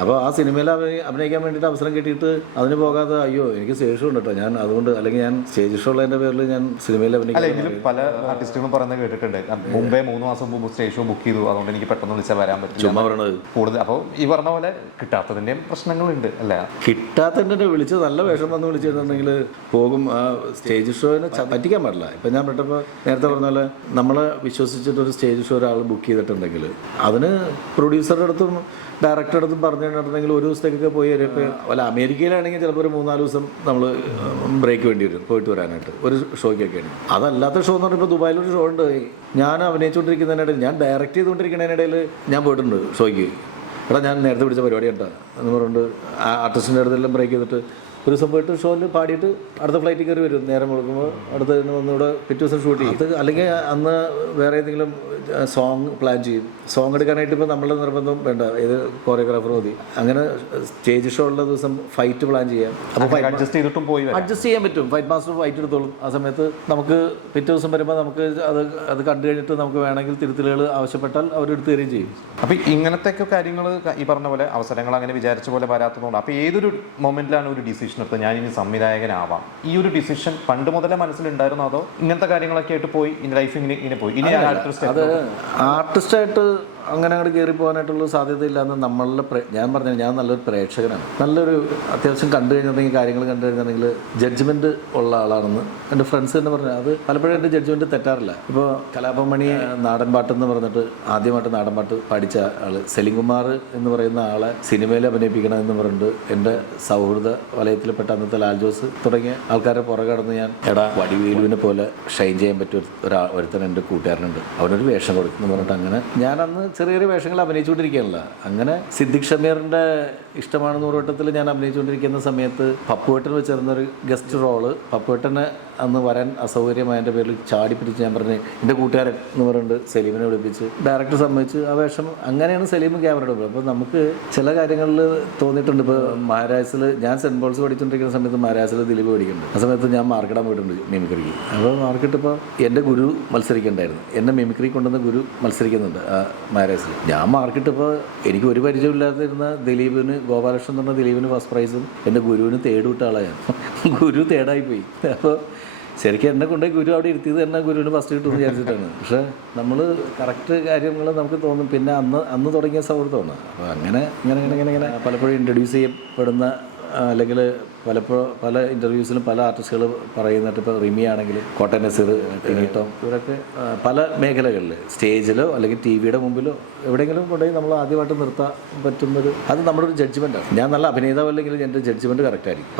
അപ്പോൾ ആ സിനിമയിൽ അഭിനയിക്കാൻ വേണ്ടിയിട്ട് അവസരം കിട്ടിയിട്ട് അതിന് പോകാതെ അയ്യോ എനിക്ക് സ്റ്റേജ് ഷോ ഉണ്ട് കേട്ടോ ഞാൻ അതുകൊണ്ട് അല്ലെങ്കിൽ ഞാൻ സ്റ്റേജ് ഷോ ഉള്ളതിന്റെ പേരിൽ ഞാൻ സിനിമയിൽ അല്ലെങ്കിലും പല ആർട്ടിസ്റ്റുകളും പറയുന്നത് കേട്ടിട്ടുണ്ട്, മുമ്പേ 3 മാസം മുമ്പ് സ്റ്റേജ് ഷോ ബുക്ക് ചെയ്തു അതുകൊണ്ട് എനിക്ക് പെട്ടെന്ന് വിളിച്ചാൽ വരാൻ പറ്റും ചുമ്മാ പറയണത് കൂടുതൽ. അപ്പോൾ ഈ പറഞ്ഞ പോലെ കിട്ടാത്തതിൻ്റെയും പ്രശ്നങ്ങളുണ്ട് അല്ലേ? കിട്ടാത്തതിൻ്റെ വിളിച്ച് നല്ല വേഷം വന്ന് വിളിച്ചിട്ടുണ്ടെങ്കിൽ പോകും. ആ സ്റ്റേജ് ഷോന് പറ്റിക്കാൻ പാടില്ല. ഇപ്പം ഞാൻ പെട്ടപ്പോൾ നേരത്തെ പറഞ്ഞ പോലെ നമ്മളെ വിശ്വസിച്ചിട്ടൊരു സ്റ്റേജ് ഷോ ഒരാൾ ബുക്ക് ചെയ്തിട്ടുണ്ടെങ്കിൽ അതിന് പ്രൊഡ്യൂസറുടെ അടുത്തും ഡയറക്ടറുടെ അടുത്തും പറഞ്ഞിട്ടുണ്ടെങ്കിൽ ഒരു ദിവസത്തേക്കൊക്കെ പോയി വല്ല അമേരിക്കയിലാണെങ്കിൽ ചിലപ്പോൾ ഒരു 3-4 ദിവസം നമ്മൾ ബ്രേക്ക് വേണ്ടി വരും പോയിട്ട് വരാനായിട്ട് ഒരു ഷോയ്ക്കൊക്കെയാണ്. അതല്ലാത്ത ഷോ എന്ന് പറയുമ്പോൾ ദുബായിലൊരു ഷോ ഉണ്ട്, ഞാൻ അഭിനയിച്ചുകൊണ്ടിരിക്കുന്നതിനിടയിൽ ഞാൻ ഡയറക്റ്റ് ചെയ്തുകൊണ്ടിരിക്കുന്നതിനിടയിൽ ഞാൻ പോയിട്ടുണ്ട് ഷോയ്ക്ക്. എടാ ഞാൻ നേരത്തെ പിടിച്ച പരിപാടി കേട്ടോ എന്ന് പറഞ്ഞിട്ട് ആർട്ടിസ്റ്റിൻ്റെ അടുത്തെല്ലാം ബ്രേക്ക് ചെയ്തിട്ട് ഒരു ദിവസം പോയിട്ട് ഷോയിൽ പാടിയിട്ട് അടുത്ത ഫ്ലൈറ്റിൽ കയറി വരും. നേരം കൊടുക്കുമ്പോൾ അടുത്ത ഒന്നുകൂടെ പിറ്റേ ദിവസം ഷൂട്ട് ചെയ്യും. അത് അല്ലെങ്കിൽ അന്ന് വേറെ ഏതെങ്കിലും സോങ് പ്ലാൻ ചെയ്യും. സോങ് എടുക്കാനായിട്ട് ഇപ്പോൾ നമ്മളുടെ നിർബന്ധം വേണ്ട, ഏത് കോറിയോഗ്രാഫർ മതി. അങ്ങനെ സ്റ്റേജ് ഷോ ഉള്ള ദിവസം ഫൈറ്റ് പ്ലാൻ ചെയ്യാം. അപ്പോൾ അഡ്ജസ്റ്റ് ചെയ്തിട്ടും പോയി അഡ്ജസ്റ്റ് ചെയ്യാൻ പറ്റും. ഫൈറ്റ് മാസ്റ്റർ ഫൈറ്റ് എടുത്തോളും. ആ സമയത്ത് നമുക്ക് പിറ്റേ ദിവസം വരുമ്പോൾ നമുക്ക് അത് കണ്ടു കഴിഞ്ഞിട്ട് നമുക്ക് വേണമെങ്കിൽ തിരുത്തലുകൾ ആവശ്യപ്പെട്ടാൽ അവരെടുത്ത് തരികയും ചെയ്യും. അപ്പോൾ ഇങ്ങനത്തെയൊക്കെ കാര്യങ്ങൾ ഈ പറഞ്ഞ പോലെ അവസരങ്ങൾ അങ്ങനെ വിചാരിച്ച പോലെ വരാത്തതുകൊണ്ട് അപ്പോൾ ഏതൊരു മൊമെന്റിലാണ് ഒരു ഡിസിഷൻ എടുത്ത് ഞാൻ ഇനി സംവിധായകനാവാം, ഈ ഒരു ഡിസിഷൻ പണ്ട് മുതലേ മനസ്സിലുണ്ടായിരുന്നോ അതോ ഇങ്ങനത്തെ കാര്യങ്ങളൊക്കെ ആയിട്ട് പോയി ഇനി ലൈഫ് ഇങ്ങനെ പോയി ഇനി അത് ആർട്ടിസ്റ്റായിട്ട് അങ്ങനെ അങ്ങോട്ട് കയറി പോകാനായിട്ടുള്ള സാധ്യതയില്ലാന്ന് നമ്മളുടെ ഞാൻ പറഞ്ഞു ഞാൻ നല്ലൊരു പ്രേക്ഷകനാണ്. നല്ലൊരു അത്യാവശ്യം കണ്ടു കഴിഞ്ഞിട്ടുണ്ടെങ്കിൽ കാര്യങ്ങൾ കണ്ടു കഴിഞ്ഞിട്ടുണ്ടെങ്കിൽ ജഡ്ജ്മെൻറ്റ് ഉള്ള ആളാണെന്ന് എൻ്റെ ഫ്രണ്ട്സ് തന്നെ പറഞ്ഞു. അത് പലപ്പോഴും എൻ്റെ ജഡ്ജ്മെൻറ്റ് തെറ്റാറില്ല. ഇപ്പോൾ കലാഭമണി നാടൻ പാട്ടെന്ന് പറഞ്ഞിട്ട് ആദ്യമായിട്ട് നാടൻ പാട്ട് പഠിച്ച ആൾ സെലിംകുമാർ എന്ന് പറയുന്ന ആളെ സിനിമയിൽ അഭിനയിപ്പിക്കണം എന്ന് പറഞ്ഞിട്ട് എൻ്റെ സൗഹൃദ വലയത്തിൽപ്പെട്ട അന്നത്തെ ലാൽ ജോസ് തുടങ്ങിയ ആൾക്കാരെ പുറകെ കടന്ന് ഞാൻ വടിവേലുവിനെ പോലെ ഷൈൻ ചെയ്യാൻ പറ്റിയ ഒരുത്തൻ എൻ്റെ കൂട്ടുകാരനുണ്ട്, അവനൊരു വേഷം കൊടുക്കും എന്ന് പറഞ്ഞിട്ട് അങ്ങനെ ഞാൻ അന്ന് ചെറിയ ചെറിയ വേഷങ്ങൾ അഭിനയിച്ചുകൊണ്ടിരിക്കുകയല്ല. അങ്ങനെ സിദ്ദിഖ് ഷമീറിൻ്റെ ഇഷ്ടമാണ് നൂറുവട്ടത്തിൽ ഞാൻ അഭിനയിച്ചുകൊണ്ടിരിക്കുന്ന സമയത്ത് പപ്പുവേട്ടൻ വെച്ചിരുന്നൊരു ഗസ്റ്റ് റോള് പപ്പുവേട്ടനെ അന്ന് വരാൻ അസൗകര്യമായതിൻ്റെ പേരിൽ ചാടിപ്പിടിച്ച് ഞാൻ പറഞ്ഞു എൻ്റെ കൂട്ടുകാരൻ എന്ന് പറഞ്ഞിട്ട് സലീമിനെ വിളിപ്പിച്ച് ഡയറക്ടർ സമ്മതിച്ച് ആ വേഷം അങ്ങനെയാണ് സലീമും ക്യാമറ എടുക്കുന്നത്. അപ്പോൾ നമുക്ക് ചില കാര്യങ്ങളിൽ തോന്നിയിട്ടുണ്ട്. ഇപ്പോൾ മഹാരാജസിൽ ഞാൻ സെൻറ്റ് പോൾസ് പഠിച്ചുകൊണ്ടിരിക്കുന്ന സമയത്ത് മഹാരാജസിൽ ദിലീപ് പഠിക്കുന്നുണ്ട്. ആ സമയത്ത് ഞാൻ മാർക്കിടാൻ പോയിട്ടുണ്ട് മിമിക്രിക്ക്. അപ്പോൾ മാർക്കിട്ടപ്പോൾ എൻ്റെ ഗുരു മത്സരിക്കണ്ടായിരുന്നു, എന്നെ മിമിക്രി കൊണ്ടുവന്ന ഗുരു മത്സരിക്കുന്നുണ്ട് ആ മഹാരാജസിൽ. ഞാൻ മാർക്കിട്ടപ്പോൾ എനിക്ക് ഒരു പരിചയമില്ലാതിരുന്ന ദിലീപിന് ഗോപാലകൃഷ്ണൻ എന്ന് പറഞ്ഞ ദിലീപിന് ഫസ്റ്റ് പ്രൈസും എൻ്റെ ഗുരുവിന് തേർഡ് വിട്ട ആളാണ്. ഗുരു തേർഡായിപ്പോയി. അപ്പോൾ ശരിക്കും എന്നെ കൊണ്ടുപോയി ഗുരു അവിടെ ഇരുത്തിയത് തന്നെ ഗുരുവിന് ഫസ്റ്റ് കിട്ടുമെന്ന് വിചാരിച്ചിട്ടാണ്. പക്ഷേ നമ്മൾ കറക്റ്റ് കാര്യങ്ങൾ നമുക്ക് തോന്നും. പിന്നെ അന്ന് തുടങ്ങിയ സൗഹൃദമാണ്. അപ്പോൾ അങ്ങനെ പലപ്പോഴും ഇൻട്രൊഡ്യൂസ് ചെയ്യപ്പെടുന്ന അല്ലെങ്കിൽ പല ഇൻ്റർവ്യൂസിലും പല ആർട്ടിസ്റ്റുകൾ പറയുന്നിട്ട് ഇപ്പോൾ റിമി ആണെങ്കിലും കോട്ടയം നസീർ, ടിനിട്ടോം, ഇവരൊക്കെ പല മേഖലകളിൽ സ്റ്റേജിലോ അല്ലെങ്കിൽ ടി വിയുടെ മുമ്പിലോ എവിടെയെങ്കിലും കൊണ്ടുപോയി നമ്മൾ ആദ്യമായിട്ട് നിർത്താൻ പറ്റുന്നത് അത് നമ്മുടെ ഒരു ജഡ്ജ്മെൻറ്റാണ്. ഞാൻ നല്ല അഭിനേതാവ് അല്ലെങ്കിൽ എൻ്റെ ജഡ്ജ്മെൻറ്റ് കറക്റ്റ് ആയിരിക്കും.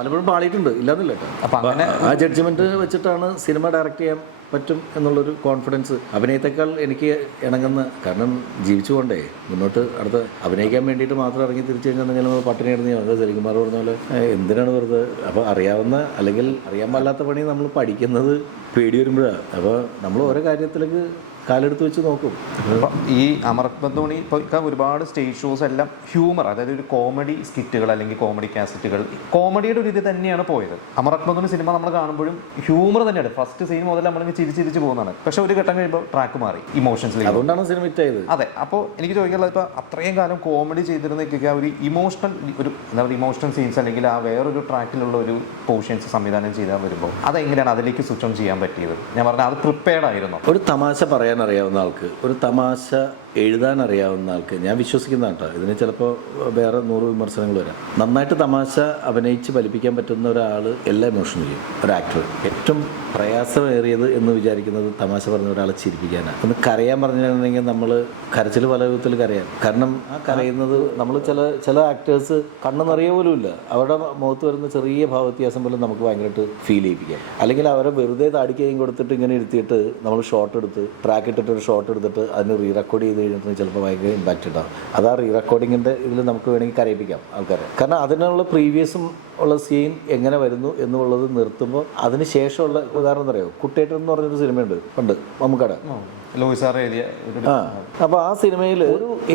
പലപ്പോഴും പാളിയിട്ടുണ്ട്, ഇല്ലാന്നില്ല കേട്ടോ. അപ്പോൾ അങ്ങനെ ആ ജഡ്ജ്മെൻറ്റ് വെച്ചിട്ടാണ് സിനിമ ഡയറക്റ്റ് ചെയ്യാൻ പറ്റും എന്നുള്ളൊരു കോൺഫിഡൻസ് അഭിനയത്തെക്കാൾ എനിക്ക് ഇണങ്ങുന്ന, കാരണം ജീവിച്ചു കൊണ്ടേ മുന്നോട്ട് അടുത്ത അഭിനയിക്കാൻ വേണ്ടിയിട്ട് മാത്രം ഇറങ്ങി തിരിച്ചു കഴിഞ്ഞാൽ നമ്മൾ പട്ടിണി ഇറങ്ങി അത് സെലികുമാർ പറഞ്ഞ പോലെ എന്തിനാണ് വെറുതെ. അപ്പോൾ അറിയാവുന്ന അല്ലെങ്കിൽ അറിയാൻ പാടില്ലാത്ത പണി നമ്മൾ പഠിക്കുന്നത് പേടി വരുമ്പോഴാണ്. അപ്പോൾ നമ്മൾ ഓരോ കാര്യത്തിലേക്ക് കാലെടുത്ത് വെച്ച് നോക്കും. അപ്പം ഈ അമർബന്ധോണി ഇപ്പോൾ ഒരുപാട് സ്റ്റേജ് ഷോസ് എല്ലാം ഹ്യൂമർ, അതായത് ഒരു കോമഡി സ്കിറ്റുകൾ അല്ലെങ്കിൽ കോമഡി കാസറ്റുകൾ, കോമഡിയുടെ ഒരു ഇത് തന്നെയാണ് പോയത്. അമർബന്ധോണി സിനിമ നമ്മൾ കാണുമ്പോഴും ഹ്യൂമർ തന്നെയാണ്. ഫസ്റ്റ് സീൻ മുതൽ നമ്മളിങ്ങനെ ചിരിച്ചിരിച്ച് പോകുന്നതാണ്. പക്ഷെ ഒരു ഘട്ടം കഴിയുമ്പോൾ ട്രാക്ക് മാറി, ഇമോഷൻസിലേക്ക്. അതുകൊണ്ടാണ് സിനിമ ഹിറ്റായത്. അതെ. അപ്പോൾ എനിക്ക് ചോദിക്കാനുള്ളത്, ഇപ്പോൾ അത്രയും കാലം കോമഡി ചെയ്തിരുന്നൊക്കെ ഒരു ഇമോഷണൽ ഒരു എന്താ പറയുക ഇമോഷണൽ സീൻസ് അല്ലെങ്കിൽ ആ വേറൊരു ട്രാക്കിലുള്ള ഒരു പോർഷൻസ് സംവിധാനം ചെയ്താൽ വരുമ്പോൾ അതെങ്ങനെയാണ് അതിലേക്ക് സ്വിച്ച് ഓൺ ചെയ്യാൻ പറ്റിയത്? ഞാൻ പറഞ്ഞാൽ അത് പ്രിപ്പയർഡ് ആയിരുന്നു. ഒരു തമാശ പറയാൻ അറിയാവുന്ന ആൾക്ക്, ഒരു തമാശ എഴുതാൻ അറിയാവുന്ന ആൾക്ക്, ഞാൻ വിശ്വസിക്കുന്ന കേട്ടോ, ഇതിന് ചിലപ്പോൾ വേറെ 100 വിമർശനങ്ങൾ വരാം. നന്നായിട്ട് തമാശ അഭിനയിച്ച് ഫലിപ്പിക്കാൻ പറ്റുന്ന ഒരാൾ എല്ലാ ഇമോഷനും ചെയ്യും. ഒരു ആക്ടർ ഏറ്റവും പ്രയാസമേറിയത് എന്ന് വിചാരിക്കുന്നത് തമാശ പറഞ്ഞ ഒരാളെ ചിരിപ്പിക്കാനാണ്. ഒന്ന് കരയാൻ പറഞ്ഞിട്ടുണ്ടെങ്കിൽ നമ്മൾ കരച്ചിൽ പല വിധത്തിൽ കരയാം. കാരണം ആ കരയുന്നത് നമ്മൾ ചില ആക്ടേഴ്സ് കണ്ണ് നിറയെ പോലും ഇല്ല, അവരുടെ മുഖത്ത് വരുന്ന ചെറിയ ഭാവവ്യത്യാസം പോലും നമുക്ക് ഭയങ്കരമായിട്ട് ഫീൽ ചെയ്യിപ്പിക്കാം. അല്ലെങ്കിൽ അവരെ വെറുതെ താടിക്കയും കൊടുത്തിട്ട് ഇങ്ങനെ ഇരുത്തിയിട്ട് നമ്മൾ ഷോട്ട് എടുത്ത് ട്രാക്ക് ഇട്ടിട്ട് ഒരു ഷോട്ട് എടുത്തിട്ട് അതിന് റീ റെക്കോർഡ് ചെയ്ത് കഴിഞ്ഞിട്ട് ചിലപ്പോൾ ഭയങ്കര ഇമ്പാക്റ്റ് ഉണ്ടാകും. അതാ റീ റെക്കോർഡിങ്ങിൻ്റെ ഇതിൽ നമുക്ക് വേണമെങ്കിൽ കരയിപ്പിക്കാം ആൾക്കാരെ. കാരണം അതിനുള്ള പ്രീവിയസും ഉള്ള സീൻ എങ്ങനെ വരുന്നു എന്നുള്ളത് നിർത്തുമ്പോൾ അതിന് ശേഷമുള്ള ഉദാഹരണം അറിയാമോ, കുട്ടേട്ടൻ എന്ന് പറഞ്ഞൊരു സിനിമയുണ്ട് പണ്ട് മമ്മൂക്കട ആ. അപ്പോൾ ആ സിനിമയിൽ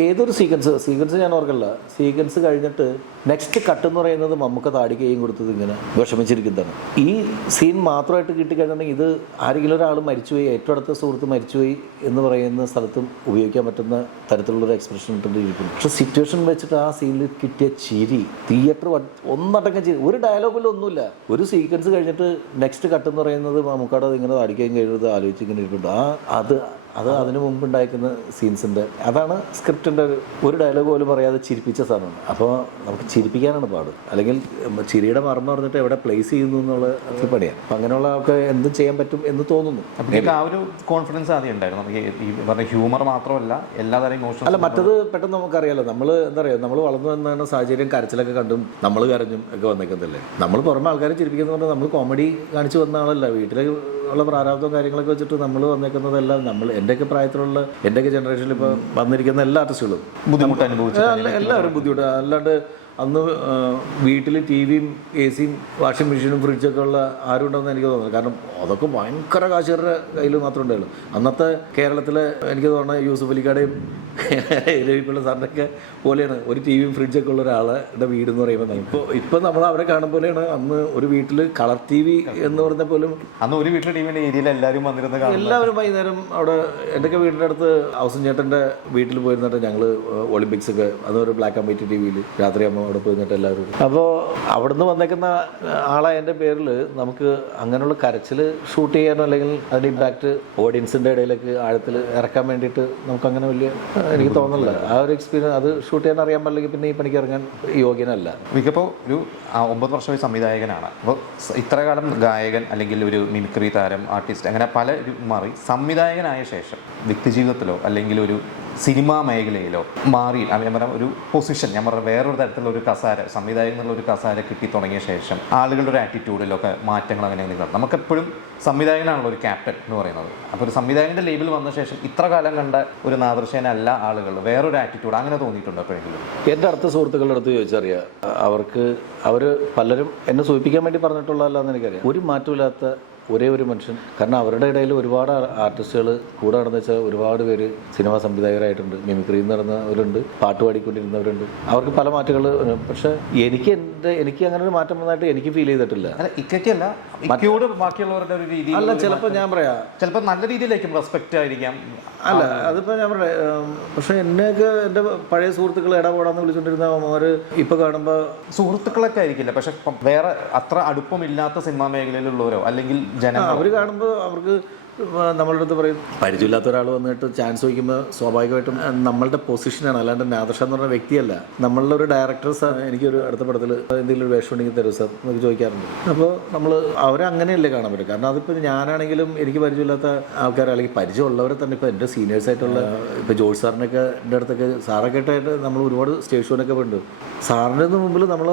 ഏതൊരു സീക്വൻസ് ഞാൻ ഓർക്കല്ല, സീക്വൻസ് കഴിഞ്ഞിട്ട് നെക്സ്റ്റ് കട്ട് എന്ന് പറയുന്നത് മമ്മൂക്ക താടിക്കയും കൊടുത്തത് ഇങ്ങനെ വിഷമിച്ചിരിക്കുന്നതാണ്. ഈ സീൻ മാത്രമായിട്ട് കിട്ടിക്കഴിഞ്ഞിട്ടുണ്ടെങ്കിൽ ഇത് ആരെങ്കിലും ഒരാൾ മരിച്ചുപോയി, ഏറ്റവും അടുത്ത സുഹൃത്ത് മരിച്ചുപോയി എന്ന് പറയുന്ന സ്ഥലത്തും ഉപയോഗിക്കാൻ പറ്റുന്ന തരത്തിലുള്ളൊരു എക്സ്പ്രഷൻ ഇട്ടിരിക്കും. പക്ഷെ സിറ്റുവേഷൻ വെച്ചിട്ട് ആ സീനിൽ കിട്ടിയ ചിരി തിയേറ്റർ ഒന്നടക്കം ചിരി, ഒരു ഡയലോഗിലും ഒന്നുമില്ല. ഒരു സീക്വൻസ് കഴിഞ്ഞിട്ട് നെക്സ്റ്റ് കട്ട് എന്ന് പറയുന്നത് മമ്മൂക്കയുടെ ഇങ്ങനെ താടിക്കയും കഴിയുന്നത് ആലോചിച്ച് ഇങ്ങനെ ഇരിക്കുന്നുണ്ട്. അത് അതിനു മുമ്പ് ഉണ്ടായിരിക്കുന്ന സീൻസിൻ്റെ അതാണ് സ്ക്രിപ്റ്റിൻ്റെ ഒരു ഡയലോഗ് പോലും പറയാതെ ചിരിപ്പിച്ച സാധനമാണ്. അപ്പോൾ നമുക്ക് ചിരിപ്പിക്കാനാണ് പാട്, അല്ലെങ്കിൽ ചിരിയുടെ മറന്നു പറഞ്ഞിട്ട് എവിടെ പ്ലേസ് ചെയ്യുന്നു എന്നുള്ള പണിയാണ്. അപ്പം അങ്ങനെയുള്ള ആൾക്ക് എന്തും ചെയ്യാൻ പറ്റും എന്ന് തോന്നുന്നു. അപ്പോൾ ആ ഒരു കോൺഫിഡൻസ് ആദ്യം ഉണ്ടായിരുന്നു നമുക്ക്, ഈ പറഞ്ഞ ഹ്യൂമർ മാത്രമല്ല എല്ലാതരം ഇമോഷൻസ്. അല്ല, മറ്റത് പെട്ടെന്ന് നമുക്കറിയാലോ, നമ്മൾ എന്താ പറയുക, നമ്മൾ വളർന്നു വന്ന സാഹചര്യം കരച്ചിലൊക്കെ കണ്ടും നമ്മൾ കരഞ്ഞും ഒക്കെ വന്നേക്കുന്നതല്ലേ. നമ്മൾ പുറമെ ആൾക്കാരെ ചിരിപ്പിക്കുന്ന പറഞ്ഞാൽ നമ്മൾ കോമഡി കാണിച്ച് വന്ന ആളല്ല. വീട്ടിൽ ഉള്ള പ്രാരാബ്ദവും കാര്യങ്ങളൊക്കെ വെച്ചിട്ട് നമ്മൾ വന്നേക്കുന്നതെല്ലാം എൻ്റെയൊക്കെ പ്രായത്തിലുള്ള എൻ്റെയൊക്കെ ജനറേഷനിൽ ഇപ്പോൾ വന്നിരിക്കുന്ന എല്ലാ ആർട്ടിസ്റ്റുകളും ബുദ്ധിമുട്ട് അനുഭവിച്ചു, എല്ലാവരും ബുദ്ധിമുട്ട്. അല്ലാണ്ട് അന്ന് വീട്ടിൽ ടി വിയും AC യും വാഷിംഗ് മെഷീനും ഫ്രിഡ്ജൊക്കെ ഉള്ള ആരും ഉണ്ടെന്ന് എനിക്ക് തോന്നുന്നു. കാരണം അതൊക്കെ ഭയങ്കര കാശുകാരുടെ കയ്യിൽ മാത്രമേ ഉണ്ടായുള്ളൂ. അന്നത്തെ കേരളത്തിലെ എനിക്ക് തോന്നുന്നത് യൂസുഫ് അലിക്കാടെയും രവിപിള്ള സാറിൻ്റെയൊക്കെ പോലെയാണ് ഒരു ടി വിയും ഫ്രിഡ്ജൊക്കെ ഉള്ള ഒരാളുടെ വീട് എന്ന് പറയുമ്പോൾ. ഇപ്പോൾ നമ്മൾ അവിടെ കാണുന്ന പോലെയാണ് അന്ന് ഒരു വീട്ടിൽ കളർ TV എന്ന് പറഞ്ഞ പോലും. അന്ന് ഒരു വീട്ടിലെ ടിവിൻ്റെ ഏരിയയിൽ എല്ലാവരും വന്നിരുന്നത്, എല്ലാവരും വൈകുന്നേരം അവിടെ. എൻ്റെയൊക്കെ വീടിൻ്റെ അടുത്ത് ഹൗസൻ ചേട്ടൻ്റെ വീട്ടിൽ പോയിരുന്നിട്ട് ഞങ്ങൾ ഒളിമ്പിക്സ് ഒക്കെ, അതൊരു ബ്ലാക്ക് ആൻഡ് വൈറ്റ് TV രാത്രിയാകുമ്പോൾ അവിടെ പോയിരുന്നിട്ട് എല്ലാവരും. അപ്പോൾ അവിടുന്ന് വന്നേക്കുന്ന ആളായതിൻ്റെ പേരിൽ നമുക്ക് അങ്ങനെയുള്ള കരച്ചിൽ ഷൂട്ട് ചെയ്യാനോ അല്ലെങ്കിൽ അതിൻ്റെ ഇമ്പാക്റ്റ് ഓഡിയൻസിൻ്റെ ഇടയിലേക്ക് ആഴത്തിൽ ഇറക്കാൻ വേണ്ടിയിട്ട് നമുക്കങ്ങനെ വലിയ എനിക്ക് തോന്നുന്നില്ല. ആ ഒരു എക്സ്പീരിയൻസ് അത് ഷൂട്ട് ചെയ്യാൻ അറിയാൻ പാടില്ലെങ്കിൽ പിന്നെ ഈ പണിക്ക് ഇറങ്ങാൻ യോഗ്യനല്ല. മിക്കപ്പോൾ ഒരു 9 വർഷമായി സംവിധായകനാണ്. അപ്പോൾ ഇത്ര കാലം ഗായകൻ അല്ലെങ്കിൽ ഒരു മിമിക്രി താരം, ആർട്ടിസ്റ്റ്, അങ്ങനെ പല മാറി സംവിധായകനായ ശേഷം വ്യക്തിജീവിതത്തിലോ അല്ലെങ്കിൽ ഒരു സിനിമാ മേഖലയിലോ മാറി ഞാൻ പറയാം ഒരു പൊസിഷൻ, ഞാൻ പറഞ്ഞ വേറൊരു തരത്തിലുള്ള ഒരു കസാര, സംവിധായകൻ എന്നുള്ള ഒരു കസാര കിട്ടി തുടങ്ങിയ ശേഷം ആളുകളുടെ ഒരു ആറ്റിറ്റ്യൂഡിലൊക്കെ മാറ്റങ്ങൾ അങ്ങനെ എന്തെങ്കിലും. നമുക്കെപ്പോഴും സംവിധായകനാണല്ലോ ഒരു ക്യാപ്റ്റൻ എന്ന് പറയുന്നത്. അപ്പോൾ ഒരു സംവിധായകൻ്റെ ലേബിൾ വന്ന ശേഷം ഇത്ര കാലം കണ്ട ഒരു നാദൃശേനല്ല ആളുകൾ, വേറൊരു ആറ്റിറ്റ്യൂഡ് അങ്ങനെ തോന്നിയിട്ടുണ്ടോ എപ്പോഴെങ്കിലും? എൻ്റെ അടുത്ത സുഹൃത്തുക്കളുടെ അടുത്ത് ചോദിച്ചറിയാം, അവർ പലരും എന്നെ സൂചിപ്പിക്കാൻ വേണ്ടി പറഞ്ഞിട്ടുള്ളതല്ലാന്ന് എനിക്കറിയാം. ഒരു മാറ്റമില്ലാത്ത ഒരേ ഒരു മനുഷ്യൻ. കാരണം അവരുടെ ഇടയിൽ ഒരുപാട് ആർട്ടിസ്റ്റുകൾ കൂടെ നടന്നു വെച്ചാൽ ഒരുപാട് പേര് സിനിമാ സംവിധായകരായിട്ടുണ്ട്, മിമിക്രിയിൽ നടന്നവരുണ്ട്, പാട്ട് പാടിക്കൊണ്ടിരുന്നവരുണ്ട്. അവർക്ക് പല മാറ്റങ്ങൾ. പക്ഷെ എനിക്ക് അങ്ങനെ ഒരു മാറ്റം വന്നതായിട്ട് എനിക്ക് ഫീൽ ചെയ്തിട്ടില്ല. ബാക്കിയുള്ളവരുടെ ഒരു രീതി അല്ല, ചിലപ്പോൾ ഞാൻ പറയാം ചിലപ്പോൾ നല്ല രീതിയിലേക്കും റെസ്പെക്റ്റ് ആയിരിക്കാം. അല്ല, അതിപ്പോൾ ഞാൻ പറയാം. പക്ഷെ എന്നെയൊക്കെ എൻ്റെ പഴയ സുഹൃത്തുക്കൾ ഇടപെടാന്ന് വിളിച്ചുകൊണ്ടിരുന്ന അവർ ഇപ്പോൾ കാണുമ്പോൾ സുഹൃത്തുക്കളൊക്കെ ആയിരിക്കില്ല, പക്ഷെ വേറെ അത്ര അടുപ്പമില്ലാത്ത സിനിമാ മേഖലയിലുള്ളവരോ അല്ലെങ്കിൽ ജനങ്ങൾ അവർ കാണുമ്പോൾ അവർക്ക് നമ്മളുടെ അടുത്ത് പറയും, പരിചയമില്ലാത്ത ഒരാൾ വന്നിട്ട് ചാൻസ് ചോദിക്കുമ്പോൾ സ്വാഭാവികമായിട്ടും നമ്മളുടെ പൊസിഷനാണ്, അല്ലാണ്ട് നാദർഷ എന്ന് പറഞ്ഞ വ്യക്തിയല്ല. നമ്മളുടെ ഒരു ഡയറക്ടർ സാർ എനിക്കൊരു അടുത്ത പടത്തിൽ എന്തെങ്കിലും ഒരു വേഷം ഉണ്ടെങ്കിൽ തരും സാർ എന്നൊക്കെ ചോദിക്കാറുണ്ട്. അപ്പോൾ നമ്മൾ അവരെ അങ്ങനെയല്ലേ കാണാൻ പറ്റും. കാരണം അതിപ്പോൾ ഞാനാണെങ്കിലും എനിക്ക് പരിചയമില്ലാത്ത ആൾക്കാർ അല്ലെങ്കിൽ പരിചയമുള്ളവരെ തന്നെ ഇപ്പോൾ എൻ്റെ സീനിയേഴ്സായിട്ടുള്ള ഇപ്പോൾ ജോർജ് സാറിനൊക്കെ എൻ്റെ അടുത്തൊക്കെ സാറൊക്കെ ആയിട്ട് നമ്മൾ ഒരുപാട് സ്റ്റേജ് ഷോനൊക്കെ പോയിട്ടുണ്ട്. സാറിൻ്റെ മുമ്പിൽ നമ്മൾ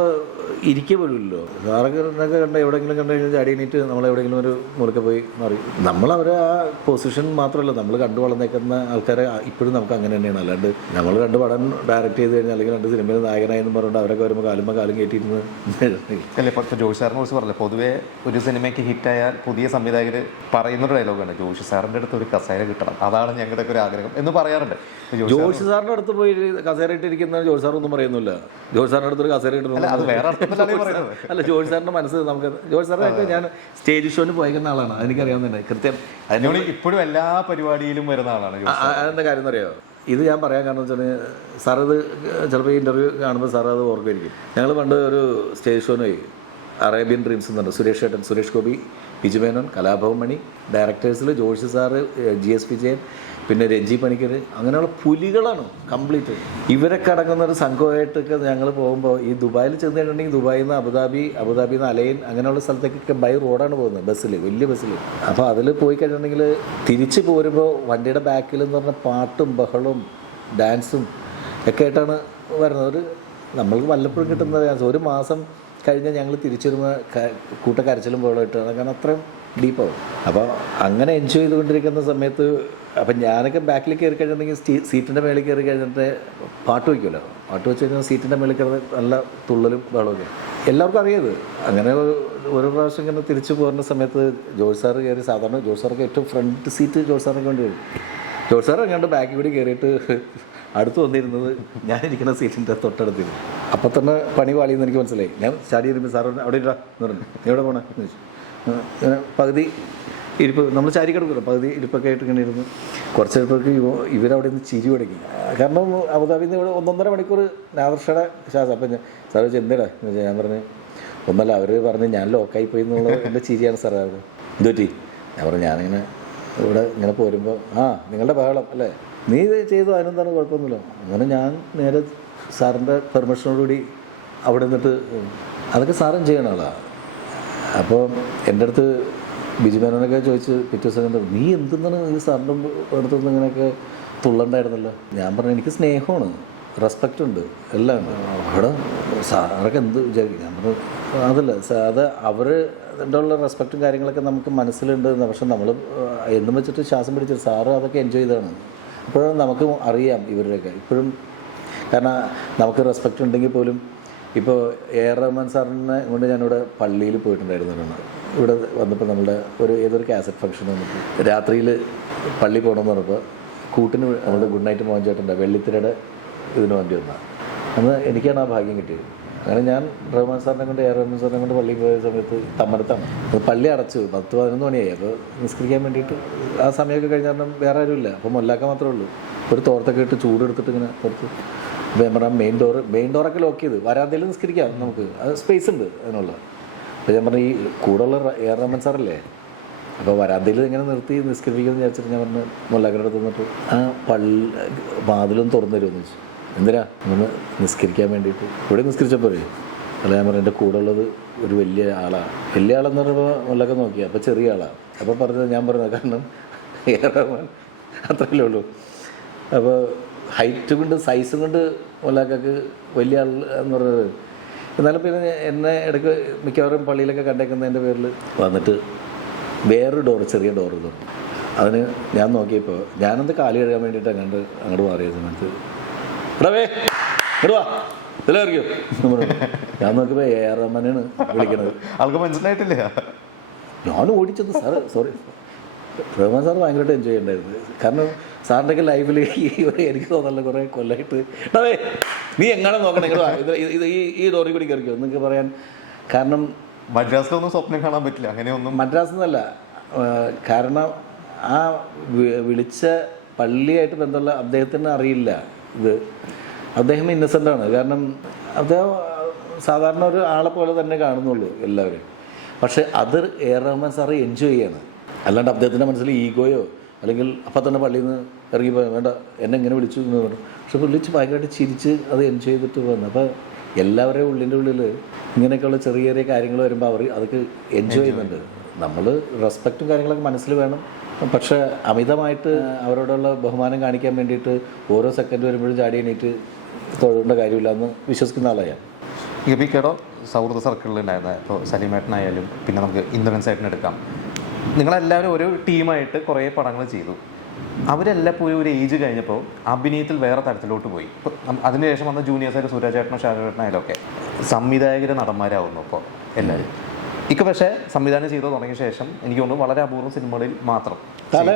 ഇരിക്കുക പോലുമില്ലല്ലോ. സാറൊക്കെ കണ്ട എവിടെയെങ്കിലും കണ്ടു കഴിഞ്ഞാൽ ചാടി എണീറ്റ് നമ്മളെവിടെയെങ്കിലും ഒരു മുറുക്കെ പോയി മാറി. നമ്മളവരെ ആ പൊസിഷൻ മാത്രമല്ല, നമ്മൾ കണ്ടു വളർന്നേക്കുന്ന ആൾക്കാരെ ഇപ്പോഴും നമുക്ക് അങ്ങനെ തന്നെയാണ്. അല്ലാണ്ട് നമ്മൾ 2 പടം ഡയറക്റ്റ് ചെയ്ത് കഴിഞ്ഞാൽ അല്ലെങ്കിൽ 2 സിനിമയിൽ നായകനായെന്ന് പറഞ്ഞുകൊണ്ട് അവരൊക്കെ വരുമ്പോൾ കാലും കയറ്റിയിരുന്ന് അല്ല. ഇപ്പോൾ ജോഷി സാറിനെ കുറിച്ച് പറഞ്ഞില്ല, പൊതുവേ ഒരു സിനിമയ്ക്ക് ഹിറ്റായാൽ പുതിയ സംവിധായകർ പറയുന്നൊരു ഡയലോഗാണ്, ജോഷി സാറിൻ്റെ അടുത്ത് ഒരു കസേര കിട്ടണം, അതാണ് ഞങ്ങളുടെ ഒരു ആഗ്രഹം എന്ന് പറയാറുണ്ട്. ജോഷി സാറിൻ്റെ അടുത്ത് പോയി കസേര ഇട്ടിരിക്കുന്ന ജോഷി സാർ ഒന്നും പറയുന്നില്ല. ജോഷി സാറിൻ്റെ അടുത്തൊരു കസേര ഇട്ടിട്ടുണ്ട്. അല്ല, ജോഷി സാറിൻ്റെ മനസ്സ് നമുക്ക്, ജോഷി സാറിനൊക്കെ ഞാൻ സ്റ്റേജ് ഷോന് പോയിക്കുന്ന ആളാണ്, എനിക്കറിയാവുന്നതന്നെ കൃത്യം. അതിനോട് ഇപ്പോഴും എല്ലാ പരിപാടിയിലും വരുന്ന ആളാണ്. അതെന്താ കാര്യം എന്നറിയോ? ഇത് ഞാൻ പറയാൻ കാരണം വെച്ചാൽ സാറത് ചിലപ്പോൾ ഈ ഇൻ്റർവ്യൂ കാണുമ്പോൾ സാർ അത് ഓർക്കുമായിരിക്കും. ഞങ്ങൾ പണ്ട് ഒരു സ്റ്റേജ് ഷോന് പോയി, അറേബ്യൻ ഡ്രീംസ് എന്നുണ്ട്. സുരേഷ് ഗോപി, ബിജു മേനോൻ, കലാഭവൻ മണി, ഡയറക്ടേഴ്സിൽ ജോഷി സാറ്, GS വിജയൻ, പിന്നെ രഞ്ജി പണിക്കർ, അങ്ങനെയുള്ള പുലികളാണ് കംപ്ലീറ്റ്. ഇവരൊക്കെ അടങ്ങുന്ന ഒരു സംഘമായിട്ടൊക്കെ ഞങ്ങൾ പോകുമ്പോൾ ഈ ദുബായിൽ ചെന്ന് കഴിഞ്ഞിട്ടുണ്ടെങ്കിൽ ദുബായിൽ നിന്ന് അബുദാബിയിൽ നിന്ന് അലൈൻ അങ്ങനെയുള്ള സ്ഥലത്തേക്കൊക്കെ ബൈ റോഡാണ് പോകുന്നത്, ബസ്സിൽ, വലിയ ബസ്സിൽ. അപ്പോൾ അതിൽ പോയി കഴിഞ്ഞിട്ടുണ്ടെങ്കിൽ തിരിച്ച് പോരുമ്പോൾ വണ്ടിയുടെ ബാക്കിൽ എന്ന് പറഞ്ഞാൽ പാട്ടും ബഹളവും ഡാൻസും ഒക്കെ ആയിട്ടാണ് വരുന്നത്. ഒരു നമ്മൾക്ക് വല്ലപ്പോഴും കിട്ടുന്ന ചാൻസ്. ഒരു മാസം കഴിഞ്ഞാൽ ഞങ്ങൾ തിരിച്ചു വരുമ്പോൾ കൂട്ടക്കരച്ചിലും ബഹളമായിട്ടാണ്, കാരണം അത്രയും ഡീപ്പാവും. അപ്പോൾ അങ്ങനെ എൻജോയ് ചെയ്തുകൊണ്ടിരിക്കുന്ന സമയത്ത് അപ്പം ഞാനൊക്കെ ബാക്കിൽ കയറി കഴിഞ്ഞിട്ടുണ്ടെങ്കിൽ സീറ്റിൻ്റെ മേളിൽ കയറി കഴിഞ്ഞിട്ട് പാട്ട് വയ്ക്കുമല്ലോ. പാട്ട് വെച്ച് കഴിഞ്ഞാൽ സീറ്റിൻ്റെ മേളിൽ കയറി നല്ല തുള്ളലും ബഹളമൊക്കെ എല്ലാവർക്കും അറിയത്. അങ്ങനെ ഒരു പ്രാവശ്യം ഇങ്ങനെ തിരിച്ചു പോകുന്ന സമയത്ത് ജോഷി സാറ് കയറി, സാധാരണ ജോഷി സാറൊക്കെ ഏറ്റവും ഫ്രണ്ട് സീറ്റ് ജോഷി സാറിനൊക്കെ വേണ്ടി വരും. ജോഷി സാർ എങ്ങാണ്ട് ബാക്കിൽ കൂടി കയറിയിട്ട് അടുത്ത് വന്നിരുന്നത് ഞാനിരിക്കുന്ന സീറ്റിൻ്റെ തൊട്ടടുത്തിരുന്നു. അപ്പം തന്നെ പണി പാളിയെന്ന് എനിക്ക് മനസ്സിലായി. ഞാൻ ചാടി വരുമ്പോൾ സാറ് അവിടെ ഇടാ എന്ന് പറഞ്ഞു. എവിടെ പോണേ എന്ന് ചോദിച്ചു. പകുതി ഇരിപ്പ് നമ്മൾ ചാരി കിടക്കുമല്ലോ, പകുതി ഇരിപ്പൊക്കെ ആയിട്ട് ഇങ്ങനെ ഇരുന്ന് കുറച്ച് നേരത്തേക്ക് ഇവരവിടെ നിന്ന് ചിരി തുടങ്ങി. കാരണം അബുദാബിയിൽ നിന്ന് ഇവിടെ 1.5 മണിക്കൂർ നാദർഷയുടെ ശ്വാസം. അപ്പം സാർ ചോദിച്ചു എന്തിനാ എന്ന് ചോദിച്ചാൽ ഞാൻ പറഞ്ഞു ഒന്നല്ല, അവർ പറഞ്ഞ് ഞാൻ ലോക്കായി പോയി എന്നുള്ള എൻ്റെ ചിരിയാണ് സാർ. അത് എന്തുപറ്റി? ഞാൻ പറഞ്ഞു ഞാനിങ്ങനെ ഇവിടെ ഇങ്ങനെ പോരുമ്പോൾ നിങ്ങളുടെ ബഹളം അല്ലേ, നീ ഇത് ചെയ്തു, അതിനെന്താണ് കുഴപ്പമൊന്നുമില്ല. അങ്ങനെ ഞാൻ നേരെ സാറിൻ്റെ പെർമിഷനോടുകൂടി അവിടെ നിന്നിട്ട് അതൊക്കെ സാറും ചെയ്യണ ആളാണ്. അപ്പോൾ എൻ്റെ അടുത്ത് ബിജു മേനോനൊക്കെ ചോദിച്ച് പിറ്റേ ദിവസം കണ്ടു, നീ എന്തെന്നാണ് ഈ സാറിൻ്റെ അടുത്തുനിന്ന് ഇങ്ങനെയൊക്കെ തുള്ളണ്ടായിരുന്നല്ലോ. ഞാൻ പറഞ്ഞു എനിക്ക് സ്നേഹമാണ്, റെസ്പെക്റ്റ് ഉണ്ട്, എല്ലാം ഉണ്ട്. അവിടെ സാറൊക്കെ എന്ത് വിചാരിക്കും? ഞാൻ പറഞ്ഞു അതല്ല അത് അവരുടെ ഉള്ള റെസ്പെക്റ്റും കാര്യങ്ങളൊക്കെ നമുക്ക് മനസ്സിലുണ്ട്. പക്ഷെ നമ്മൾ എന്നും വെച്ചിട്ട് ശ്വാസം പിടിച്ചിട്ട് സാറ് അതൊക്കെ എൻജോയ് ചെയ്താണ്. ഇപ്പോഴും നമുക്ക് അറിയാം ഇവരുടെയൊക്കെ ഇപ്പോഴും, കാരണം നമുക്ക് റെസ്പെക്റ്റ് ഉണ്ടെങ്കിൽ പോലും. ഇപ്പോൾ AR റഹ്മാൻ സാറിനെ കൊണ്ട് ഞാനിവിടെ പള്ളിയിൽ പോയിട്ടുണ്ടായിരുന്നു. ഇവിടെ വന്നപ്പോൾ നമ്മളുടെ ഏതൊരു കാസറ്റ് ഫംഗ്ഷൻ വന്നിട്ട് രാത്രിയിൽ പള്ളി പോകണമെന്ന് പറഞ്ഞപ്പോൾ കൂട്ടിന് നമ്മുടെ ഗുഡ് നൈറ്റ് മോഹൻ ചേട്ടൻ്റെ വെള്ളിത്തിരയുടെ ഇതിന് വേണ്ടി വന്നാൽ അന്ന് എനിക്കാണ് ആ ഭാഗ്യം കിട്ടിയത്. അങ്ങനെ ഞാൻ റഹ്മാൻ സാറിനെ കൊണ്ട് AR റഹ്മാൻ സാറിനെ കൊണ്ട് പള്ളിയിൽ പോയ സമയത്ത് തമ്മനത്താണ്. അത് പള്ളി അടച്ചു 10-11 മണിയായി. അപ്പോൾ നിസ്കരിക്കാൻ വേണ്ടിയിട്ട് ആ സമയമൊക്കെ കഴിഞ്ഞാൽ വേറെ ആരുമില്ല. അപ്പോൾ മൊല്ലാക്ക മാത്രമേ ഉള്ളൂ. ഒരു തോർത്തൊക്കെ ഇട്ട് ചൂടെടുത്തിട്ട് ഇങ്ങനെ പുറത്ത്. അപ്പോൾ ഞാൻ പറഞ്ഞാൽ മെയിൻ ഡോറൊക്കെ ലോക്ക് ചെയ്ത് വരാന്തയിൽ നിസ്കരിക്കാം, നമുക്ക് അത് സ്പേസ് ഉണ്ട് അതിനുള്ള. അപ്പോൾ ഞാൻ പറഞ്ഞു ഈ കൂടെയുള്ള AR റഹ്മാൻ സാറല്ലേ, അപ്പോൾ വരാന്തയിൽ ഇങ്ങനെ നിർത്തി നിസ്കരിപ്പിക്കുമെന്ന് വിചാരിച്ചിട്ട് ഞാൻ പറഞ്ഞു മൊല്ലാക്കരുടെ അടുത്ത് നിന്നിട്ട് ആ വാതിലൊന്ന് തുറന്നു തരുമെന്ന് ചോദിച്ചു. എന്തിനാ? നമ്മൾ നിസ്കരിക്കാൻ വേണ്ടിയിട്ട്. ഇവിടെ നിസ്കരിച്ചപ്പോൾ അല്ല ഞാൻ പറഞ്ഞു എൻ്റെ കൂടെ ഉള്ളത് ഒരു വലിയ ആളാണ്. വലിയ ആളെന്ന് പറയുമ്പോൾ മൊല്ലാക്ക നോക്കിയാൽ അപ്പോൾ ചെറിയ ആളാണ്. അപ്പോൾ പറഞ്ഞത് ഞാൻ പറഞ്ഞത് കാരണം AR റഹ്മാൻ അത്രയല്ലേ ഉള്ളൂ. അപ്പോൾ ഹൈറ്റ് കൊണ്ട് സൈസും കൊണ്ട് മൊല്ലാക്കക്ക് വലിയ ആൾ എന്ന് പറയുന്നത്. എന്നാലും പിന്നെ എന്നെ ഇടയ്ക്ക് മിക്കവാറും പള്ളിയിലൊക്കെ കണ്ടേക്കുന്നതിൻ്റെ പേരിൽ വന്നിട്ട് വേറൊരു ഡോറ്, ചെറിയ ഡോറ് തുറന്നു. അതിന് ഞാൻ നോക്കിയപ്പോൾ ഞാനത് കാലി കഴുകാൻ വേണ്ടിയിട്ട് അങ്ങോട്ട് മാറിയ സമയത്ത് ഇടവേ ഇടുവാ ഇതിലറിയോ ഞാൻ നോക്കിയപ്പോൾ AR റഹ്മാനാണ് വിളിക്കണത്. ആൾക്ക് മനസ്സിലായിട്ടില്ല. ഞാൻ ഓടിച്ചത് സാറ് സോറി. റഹ്മാൻ സാർ ഭയങ്കരമായിട്ട് എൻജോയ് ഉണ്ടായിരുന്നു. കാരണം സാറിൻ്റെയൊക്കെ ലൈഫിൽ എനിക്ക് തോന്നല്ലോ കുറേ കൊല്ലമായിട്ട് അതെ നീ എങ്ങനെ നോക്കണം ഇത് ഈ ഡോറി കൂടി കയറിക്കോ എന്നൊക്കെ പറയാൻ. കാരണം മദ്രാസിലൊന്നും സ്വപ്നം കാണാൻ പറ്റില്ല അങ്ങനെയൊന്നും. മദ്രാസ് എന്നല്ല, കാരണം ആ വിളിച്ച പള്ളിയായിട്ട് ബന്ധമുള്ള അദ്ദേഹത്തിന് അറിയില്ല ഇത്. അദ്ദേഹം ഇന്നസെൻ്റാണ്. കാരണം അദ്ദേഹം സാധാരണ ഒരു ആളെ പോലെ തന്നെ കാണുന്നുള്ളൂ എല്ലാവരും. പക്ഷേ അത് AR റഹ്മാൻ സാറ് എൻജോയ് ചെയ്യാണ്. അല്ലാണ്ട് അദ്ദേഹത്തിൻ്റെ മനസ്സിൽ ഈഗോയോ അല്ലെങ്കിൽ അപ്പം തന്നെ പള്ളിയിൽ നിന്ന് ഇറങ്ങിപ്പോയി വേണ്ട എന്നെ ഇങ്ങനെ വിളിച്ചു എന്ന് പറഞ്ഞു. പക്ഷെ വിളിച്ച് ഭയങ്കരമായിട്ട് ചിരിച്ച് അത് എൻജോയ് ചെയ്തിട്ട് വന്നു. അപ്പോൾ എല്ലാവരുടെയും ഉള്ളിൽ ഇങ്ങനെയൊക്കെയുള്ള ചെറിയ ചെറിയ കാര്യങ്ങൾ വരുമ്പോൾ അവർ അതൊക്കെ എൻജോയ് ചെയ്യുന്നുണ്ട്. നമ്മൾ റെസ്പെക്റ്റും കാര്യങ്ങളൊക്കെ മനസ്സിൽ വേണം. പക്ഷേ അമിതമായിട്ട് അവരോടുള്ള ബഹുമാനം കാണിക്കാൻ വേണ്ടിയിട്ട് ഓരോ സെക്കൻഡ് വരുമ്പോഴും ചാടി എണീറ്റ് തൊഴേണ്ട കാര്യമില്ല എന്ന് വിശ്വസിക്കുന്ന ആളാണ് ഞാൻ. ഗബിക്കടോ സൗഹൃദ സർക്കിളിലുണ്ടായിരുന്ന ഇപ്പോൾ സലീമേട്ടനായാലും പിന്നെ നമുക്ക് ഇന്ദ്രൻ സേട്ടൻ എടുക്കാം. നിങ്ങളെല്ലാവരും ഒരു ടീമായിട്ട് കുറേ പടങ്ങൾ ചെയ്തു. അവരെല്ലാം പോയി ഒരു ഏജ് കഴിഞ്ഞപ്പോൾ അഭിനയത്തിൽ വേറെ തരത്തിലോട്ട് പോയി. ഇപ്പോൾ അതിനുശേഷം വന്ന ജൂനിയേഴ്സായിട്ട് സൂര്യാചേട്ടനോ ഷാജേട്ടനായാലും ഒക്കെ സംവിധായകർ നടന്മാരാവുന്നു ഇപ്പോൾ എല്ലാവരും. പക്ഷേ സംവിധാനം ചെയ്തു തുടങ്ങിയ ശേഷം എനിക്ക് തോന്നുന്നു വളരെ അപൂർവം സിനിമകളിൽ മാത്രം തല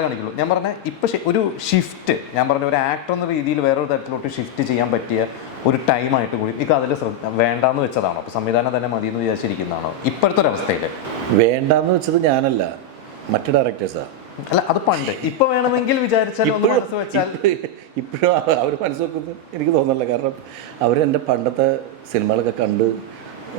കാണിക്കുള്ളൂ. ഞാൻ പറഞ്ഞ ഇപ്പം ഒരു ഷിഫ്റ്റ്, ഞാൻ പറഞ്ഞ ഒരു ആക്ടർ എന്ന രീതിയിൽ വേറൊരു തരത്തിലോട്ട് ഷിഫ്റ്റ് ചെയ്യാൻ പറ്റിയ ഒരു ടൈമായിട്ട് കൂടി അതിൽ വേണ്ടാന്ന് വെച്ചതാണോ? അപ്പോൾ സംവിധാനം തന്നെ മതി എന്ന് വിചാരിച്ചിരിക്കുന്നതാണോ ഇപ്പോഴത്തെ ഒരു അവസ്ഥയിൽ? വേണ്ടാന്ന് വെച്ചത് ഞാനല്ല, മറ്റു ഡയറക്ടേഴ്സാണ്. അല്ല, അത് പണ്ട്. ഇപ്പൊ വേണമെങ്കിൽ വിചാരിച്ചാൽ ഇപ്പോഴും അവർ മനസ്സ് വെക്കുന്നത് എനിക്ക് തോന്നുന്നില്ല. കാരണം അവരെൻ്റെ പണ്ടത്തെ സിനിമകളൊക്കെ കണ്ട്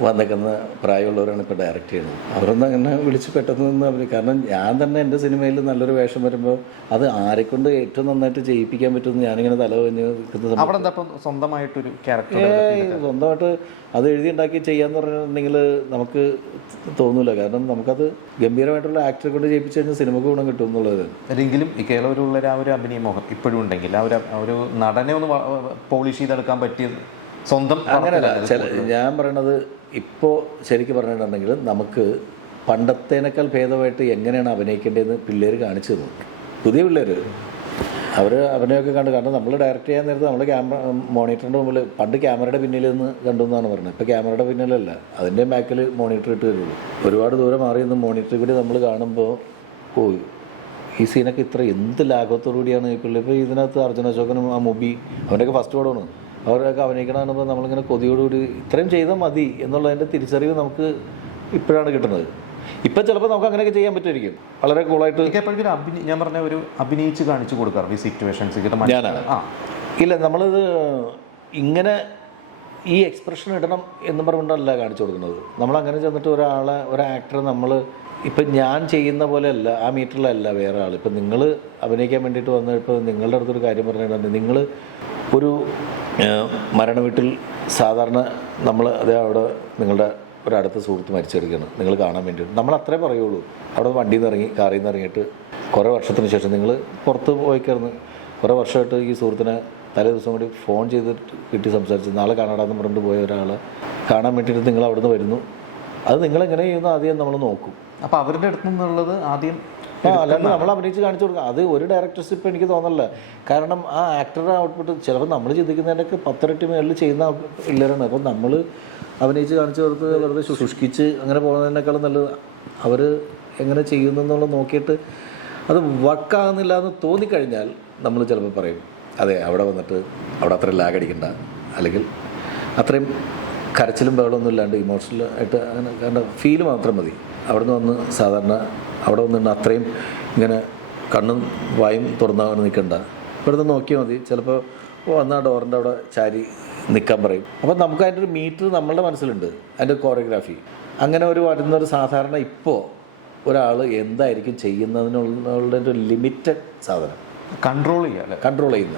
വന്നേക്കുന്ന പ്രായമുള്ളവരാണ് ഇപ്പോൾ ഡയറക്റ്റ് ചെയ്യുന്നത്. അവരൊന്നും അങ്ങനെ വിളിച്ച് പെട്ടെന്ന് നിന്ന് അവർ, കാരണം ഞാൻ തന്നെ എൻ്റെ സിനിമയിൽ നല്ലൊരു വേഷം വരുമ്പോൾ അത് ആരെക്കൊണ്ട് ഏറ്റവും നന്നായിട്ട് ചെയ്യിപ്പിക്കാൻ പറ്റുമെന്ന് ഞാനിങ്ങനെ തലവഞ്ഞ് നിൽക്കുന്ന സ്വന്തമായിട്ടൊരു ക്യാരക്ടർ സ്വന്തമായിട്ട് അത് എഴുതിയുണ്ടാക്കി ചെയ്യാന്ന് പറഞ്ഞിട്ടുണ്ടെങ്കിൽ നമുക്ക് തോന്നൂല. കാരണം നമുക്കത് ഗംഭീരമായിട്ടുള്ള ആക്ടറെ കൊണ്ട് ചെയ്യിപ്പിച്ചു കഴിഞ്ഞാൽ സിനിമക്ക് ഗുണം കിട്ടും എന്നുള്ളത്. അല്ലെങ്കിലും ഈ കേരളത്തിലുള്ള ആ ഒരു അഭിനയ മോഹം ഇപ്പോഴും ഉണ്ടെങ്കിൽ ആ ഒരു നടനെ ഒന്ന് പോളിഷ് ചെയ്തെടുക്കാൻ പറ്റിയത് സ്വന്തം അങ്ങനെയല്ല. ഞാൻ പറയണത് ഇപ്പോൾ ശരിക്കും പറഞ്ഞിട്ടുണ്ടെങ്കിൽ നമുക്ക് പണ്ടത്തേനേക്കാൾ ഭേദമായിട്ട് എങ്ങനെയാണ് അഭിനയിക്കേണ്ടതെന്ന് പിള്ളേർ കാണിച്ചു തന്നു. പുതിയ പിള്ളേർ അവർ അഭിനയമൊക്കെ കണ്ട്, കാരണം നമ്മൾ ഡയറക്റ്റ് ചെയ്യാൻ നേരത്ത് നമ്മൾ മോണിറ്ററിൻ്റെ മുമ്പിൽ പണ്ട് ക്യാമറയുടെ പിന്നിൽ നിന്ന് കണ്ടു എന്നാണ് പറഞ്ഞത്. ഇപ്പോൾ ക്യാമറയുടെ പിന്നിലല്ല, അതിൻ്റെ ബാക്കിൽ മോണിറ്റർ ഇട്ട് വരുള്ളൂ. ഒരുപാട് ദൂരം മാറി നിന്ന് മോണിറ്ററിൽ കൂടി നമ്മൾ കാണുമ്പോൾ ഈ സീനൊക്കെ ഇത്ര എന്ത് ലാഘവത്തോടു കൂടിയാണ് ഈ പിള്ളേർ. ഇപ്പോൾ ഇതിനകത്ത് അർജുന അശോകനും ആ മുബി അവൻ്റെയൊക്കെ ഫസ്റ്റ് പടമാണ്, അവരൊക്കെ അഭിനയിക്കണമെന്ന് നമ്മളിങ്ങനെ കൊതിയോടുകൂടി ഇത്രയും ചെയ്താൽ മതി എന്നുള്ളതിൻ്റെ തിരിച്ചറിവ് നമുക്ക് ഇപ്പോഴാണ് കിട്ടുന്നത്. ഇപ്പം ചിലപ്പോൾ നമുക്ക് അങ്ങനെയൊക്കെ ചെയ്യാൻ പറ്റുമായിരിക്കും, വളരെ കൂളായിട്ട്. ഞാൻ പറഞ്ഞ ഒരു അഭിനയിച്ച് കാണിച്ചു കൊടുക്കാറ് ഈ സിറ്റുവേഷൻസ് ഞാനാണ്. ഇല്ല, നമ്മളിത് ഇങ്ങനെ ഈ എക്സ്പ്രഷൻ ഇടണം എന്ന് പറഞ്ഞിട്ടല്ല കാണിച്ചു കൊടുക്കുന്നത്. നമ്മളങ്ങനെ ചെന്നിട്ട് ഒരു ആക്ടറെ നമ്മൾ ഇപ്പം ഞാൻ ചെയ്യുന്ന പോലെയല്ല, ആ മീറ്ററിലല്ല വേറെ ആൾ. ഇപ്പം നിങ്ങൾ അഭിനയിക്കാൻ വേണ്ടിയിട്ട് വന്ന, ഇപ്പോൾ നിങ്ങളുടെ അടുത്തൊരു കാര്യം പറഞ്ഞിട്ടുണ്ടെങ്കിൽ നിങ്ങൾ ഒരു മരണ വീട്ടിൽ സാധാരണ നമ്മൾ അതേ അവിടെ നിങ്ങളുടെ ഒരടുത്ത സുഹൃത്ത് മരിച്ചെടുക്കുകയാണ്, നിങ്ങൾ കാണാൻ വേണ്ടിയിട്ട് നമ്മൾ അത്രേ പറയുള്ളൂ. അവിടെ വണ്ടിയിൽ നിന്ന് ഇറങ്ങി, കാറിൽ നിന്ന് ഇറങ്ങിയിട്ട് കുറേ വർഷത്തിന് ശേഷം നിങ്ങൾ പുറത്ത് പോയിക്കയറുന്നു. കുറേ വർഷമായിട്ട് ഈ സുഹൃത്തിനെ തലേ ദിവസം കൂടി ഫോൺ ചെയ്തിട്ട് കിട്ടി സംസാരിച്ച് നാളെ കാണാടാന്ന് പറഞ്ഞിട്ട് പോയ ഒരാളെ കാണാൻ വേണ്ടിയിട്ട് നിങ്ങൾ അവിടെ നിന്ന് വരുന്നു. അത് നിങ്ങളെങ്ങനെ ചെയ്യുന്നു ആദ്യം നമ്മൾ നോക്കും. അപ്പോൾ അവരുടെ അടുത്ത് നിന്നുള്ളത് ആദ്യം അല്ലാണ്ട് നമ്മൾ അഭിനയിച്ച് കാണിച്ചു കൊടുക്കുക. അത് ഒരു ഡയറക്ടർഷിപ്പ് എനിക്ക് തോന്നല്ല. കാരണം ആ ആക്ടറുടെ ഔട്ട്പുട്ട് ചിലപ്പോൾ നമ്മൾ ചിന്തിക്കുന്നതിൻ്റെയൊക്കെ 10 ഇരട്ടി മേളിൽ ചെയ്യുന്ന പിള്ളേരാണ്. അപ്പം നമ്മൾ അഭിനയിച്ച് കാണിച്ചു കൊടുത്ത് വെറുതെ ശുഷ്കിച്ച് അങ്ങനെ പോകുന്നതിനേക്കാളും നല്ലത് അവർ എങ്ങനെ ചെയ്യുന്നു എന്നുള്ളത് നോക്കിയിട്ട് അത് വർക്കാകുന്നില്ല എന്ന് തോന്നിക്കഴിഞ്ഞാൽ നമ്മൾ ചിലപ്പോൾ പറയും, അതെ അവിടെ വന്നിട്ട് അവിടെ അത്രയും ലാഗ് അടിക്കണ്ട, അല്ലെങ്കിൽ അത്രയും കരച്ചിലും ബഹളമൊന്നും ഇല്ലാണ്ട് ഇമോഷണൽ ആയിട്ട് അങ്ങനെ കണ്ട ഫീല് മാത്രം മതി. അവിടെ നിന്ന് വന്ന് സാധാരണ അവിടെ വന്നിട്ട് അത്രയും ഇങ്ങനെ കണ്ണും വായും തുറന്നാണ് നിൽക്കണ്ട, ഇവിടുന്ന് നോക്കിയാൽ മതി. ചിലപ്പോൾ വന്നാൽ ഡോറിൻ്റെ അവിടെ ചാരി നിൽക്കാൻ പറയും. അപ്പം നമുക്ക് അതിൻ്റെ ഒരു മീറ്റർ നമ്മളുടെ മനസ്സിലുണ്ട്, അതിൻ്റെ കോറിയോഗ്രാഫി. അങ്ങനെ ഒരു വരുന്നൊരു സാധാരണ ഇപ്പോൾ ഒരാൾ എന്തായിരിക്കും ചെയ്യുന്നതിനുള്ള ഒരു ലിമിറ്റഡ് സാധനം കൺട്രോൾ ചെയ്യുന്ന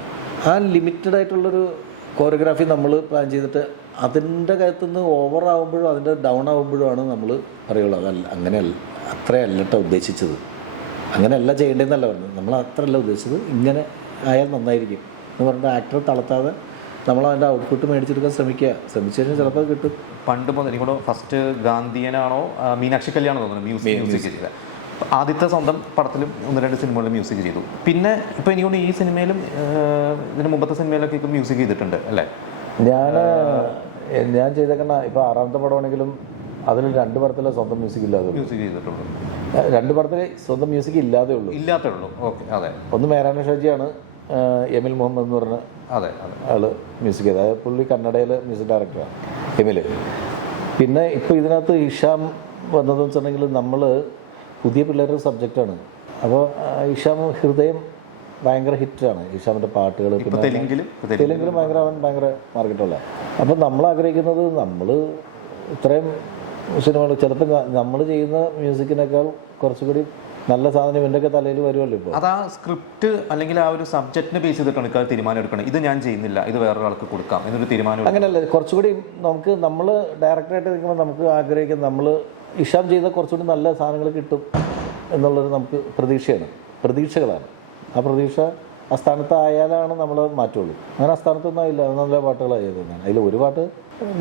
ആ ലിമിറ്റഡ് ആയിട്ടുള്ളൊരു കോറിയോഗ്രാഫി നമ്മൾ പ്ലാൻ ചെയ്തിട്ട് അതിൻ്റെ കയത്തുനിന്ന് ഓവറാകുമ്പോഴും അതിൻ്റെ ഡൗൺ ആകുമ്പോഴുമാണ് നമ്മൾ പറയുള്ളൂ അതല്ല അങ്ങനെയല്ല, അത്രയല്ലട്ട ഉദ്ദേശിച്ചത്, അങ്ങനെയല്ല ചെയ്യേണ്ടതെന്നല്ല പറഞ്ഞത്, നമ്മൾ അത്രയല്ല ഉദ്ദേശിച്ചത്, ഇങ്ങനെ ആയാൽ നന്നായിരിക്കും എന്ന് പറഞ്ഞിട്ട് ആക്ടറെ തളർത്താതെ നമ്മൾ അതിൻ്റെ ഔട്ട്പുട്ട് മേടിച്ചെടുക്കാൻ ശ്രമിച്ചു കഴിഞ്ഞാൽ ചിലപ്പോൾ അത് കിട്ടും. പണ്ട് മുതൽ എനിക്കോട് ഫസ്റ്റ് ഗാന്ധിയനാണോ മീനാക്ഷി കല്യാണം തോന്നുന്നു മ്യൂസിക് ചെയ്തത്. ആദ്യത്തെ സ്വന്തം പടത്തിലും 1-2 സിനിമകളിൽ മ്യൂസിക് ചെയ്തു. പിന്നെ ഇപ്പോൾ എനിക്കൊണ്ട് ഈ സിനിമയിലും ഇതിന് മുമ്പത്തെ സിനിമയിലൊക്കെ മ്യൂസിക് ചെയ്തിട്ടുണ്ട് അല്ലേ? ഞാൻ ചെയ്തേക്കുന്ന ഇപ്പോൾ 6ാമത്തെ പടമാണെങ്കിലും അതിൽ 2 പടത്തിലെ സ്വന്തം മ്യൂസിക് ചെയ്തിട്ടുള്ളൂ. 2 പടത്തിൽ സ്വന്തം മ്യൂസിക് ഇല്ലാത്തേ ഉള്ളൂ. ഓക്കെ, അതെ. ഒന്ന് മേരാന ഷാജിയാണ്, എമിൽ മുഹമ്മദ് എന്ന് പറഞ്ഞ ആള് മ്യൂസിക് ചെയ്തത്. അതായത് പുള്ളി കന്നഡയിലെ മ്യൂസിക് ഡയറക്ടറാണ് എമിൽ. പിന്നെ ഇപ്പോൾ ഇതിനകത്ത് ഹിഷാം വന്നതെന്ന് വെച്ചിട്ടുണ്ടെങ്കിൽ നമ്മൾ പുതിയ പിള്ളേരുടെ സബ്ജക്റ്റാണ്. അപ്പോൾ ഹിഷാം ഹൃദയം ഭയങ്കര ഹിറ്റാണ്, ഹിഷാമിൻ്റെ പാട്ടുകൾ. പിന്നെ തെലുങ്കിലും ഭയങ്കര മാർക്കറ്റുള്ള. അപ്പം നമ്മൾ ആഗ്രഹിക്കുന്നത് നമ്മൾ ഇത്രയും സിനിമകൾ ചിലപ്പോൾ നമ്മൾ ചെയ്യുന്ന മ്യൂസിക്കിനേക്കാൾ കുറച്ചുകൂടി നല്ല സാധനം ഇവൻ്റെയൊക്കെ തലയിൽ വരുമല്ലോ. ഇപ്പോൾ അത് ആ സ്ക്രിപ്റ്റ് അല്ലെങ്കിൽ ആ ഒരു സബ്ജക്റ്റിനെ ബേസ് ചെയ്തിട്ടാണ് തീരുമാനം എടുക്കണം, ഇത് ഞാൻ ചെയ്യുന്നില്ല, ഇത് വേറൊരാൾക്ക് കൊടുക്കാം എന്നൊരു തീരുമാനം. അങ്ങനെയല്ല, കുറച്ചുകൂടി നമ്മൾ ഡയറക്ടറായിട്ട് നിൽക്കുമ്പോൾ നമുക്ക് ആഗ്രഹിക്കും നമ്മൾ ഹിഷാം ചെയ്ത കുറച്ചുകൂടി നല്ല സാധനങ്ങൾ കിട്ടും എന്നുള്ളൊരു നമുക്ക് പ്രതീക്ഷകളാണ്. ആ പ്രതീക്ഷ അസ്ഥാനത്തായാലാണ് നമ്മൾ മാറ്റുള്ളൂ. അങ്ങനെ അസ്ഥാനത്തൊന്നും ആയില്ല, അത് നല്ല പാട്ടുകളാണ് ചെയ്തത്. അതിൽ ഒരു പാട്ട്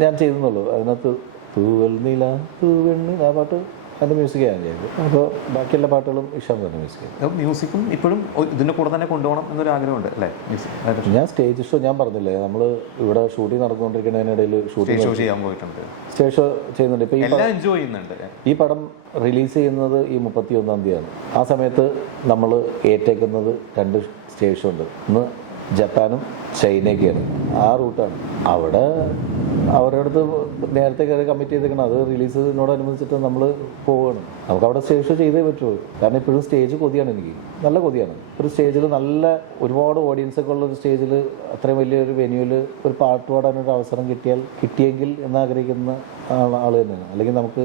ഞാൻ ചെയ്തെന്നുള്ളൂ. അതിനകത്ത് തൂവൽ നീല തൂവെണ്ണി ആ പാട്ട് അതിൻ്റെ മ്യൂസിക് ഞാൻ ചെയ്തു. അപ്പോൾ ബാക്കിയുള്ള പാട്ടുകളും ഇഷ്ടം തന്നെ മ്യൂസിക്. മ്യൂസിക്കും ഇപ്പോഴും ഇതിൻ്റെ കൂടെ തന്നെ കൊണ്ടുപോകണം എന്നൊരു ആഗ്രഹമുണ്ട് അല്ലേ? മ്യൂസിക് ഞാൻ സ്റ്റേജ് ഷോ ഞാൻ പറഞ്ഞില്ലേ, നമ്മൾ ഇവിടെ ഷൂട്ടിംഗ് നടന്നുകൊണ്ടിരിക്കുന്നതിനിടയിൽ സ്റ്റേജ് ഷോ ചെയ്യാൻ പോയിട്ടുണ്ട്, സ്റ്റേജ് ഷോ ചെയ്യുന്നുണ്ട്. ഇപ്പോൾ എല്ലാം എൻജോയ് ചെയ്യുന്നുണ്ട്. ഈ പടം റിലീസ് ചെയ്യുന്നത് ഈ 31-ാം തീയതിയാണ്. ആ സമയത്ത് നമ്മൾ ഏറ്റേക്കുന്നത് 2 സ്റ്റേജ് ഷോ ഉണ്ട്. ഒന്ന് ജപ്പാനും ചൈനയ്ക്കാണ്. ആ റൂട്ടാണ്. അവിടെ അവരുടെ അടുത്ത് നേരത്തെ കയറി കമ്മിറ്റ് ചെയ്തേക്കണം. അത് റിലീസിനോടനുബന്ധിച്ചിട്ട് നമ്മൾ പോവുകയാണ്. നമുക്ക് അവിടെ സ്റ്റേജ് ഷോ ചെയ്തേ പറ്റുള്ളൂ. കാരണം ഇപ്പോഴും സ്റ്റേജ് കൊതിയാണ് എനിക്ക്, നല്ല കൊതിയാണ്. ഒരു സ്റ്റേജിൽ നല്ല ഒരുപാട് ഓഡിയൻസൊക്കെ ഉള്ള ഒരു സ്റ്റേജിൽ അത്രയും വലിയൊരു വെന്യൂവിൽ ഒരു പാട്ട് പാടാനൊരു അവസരം കിട്ടിയെങ്കിൽ എന്നാഗ്രഹിക്കുന്ന ആൾ തന്നെയാണ്. അല്ലെങ്കിൽ നമുക്ക്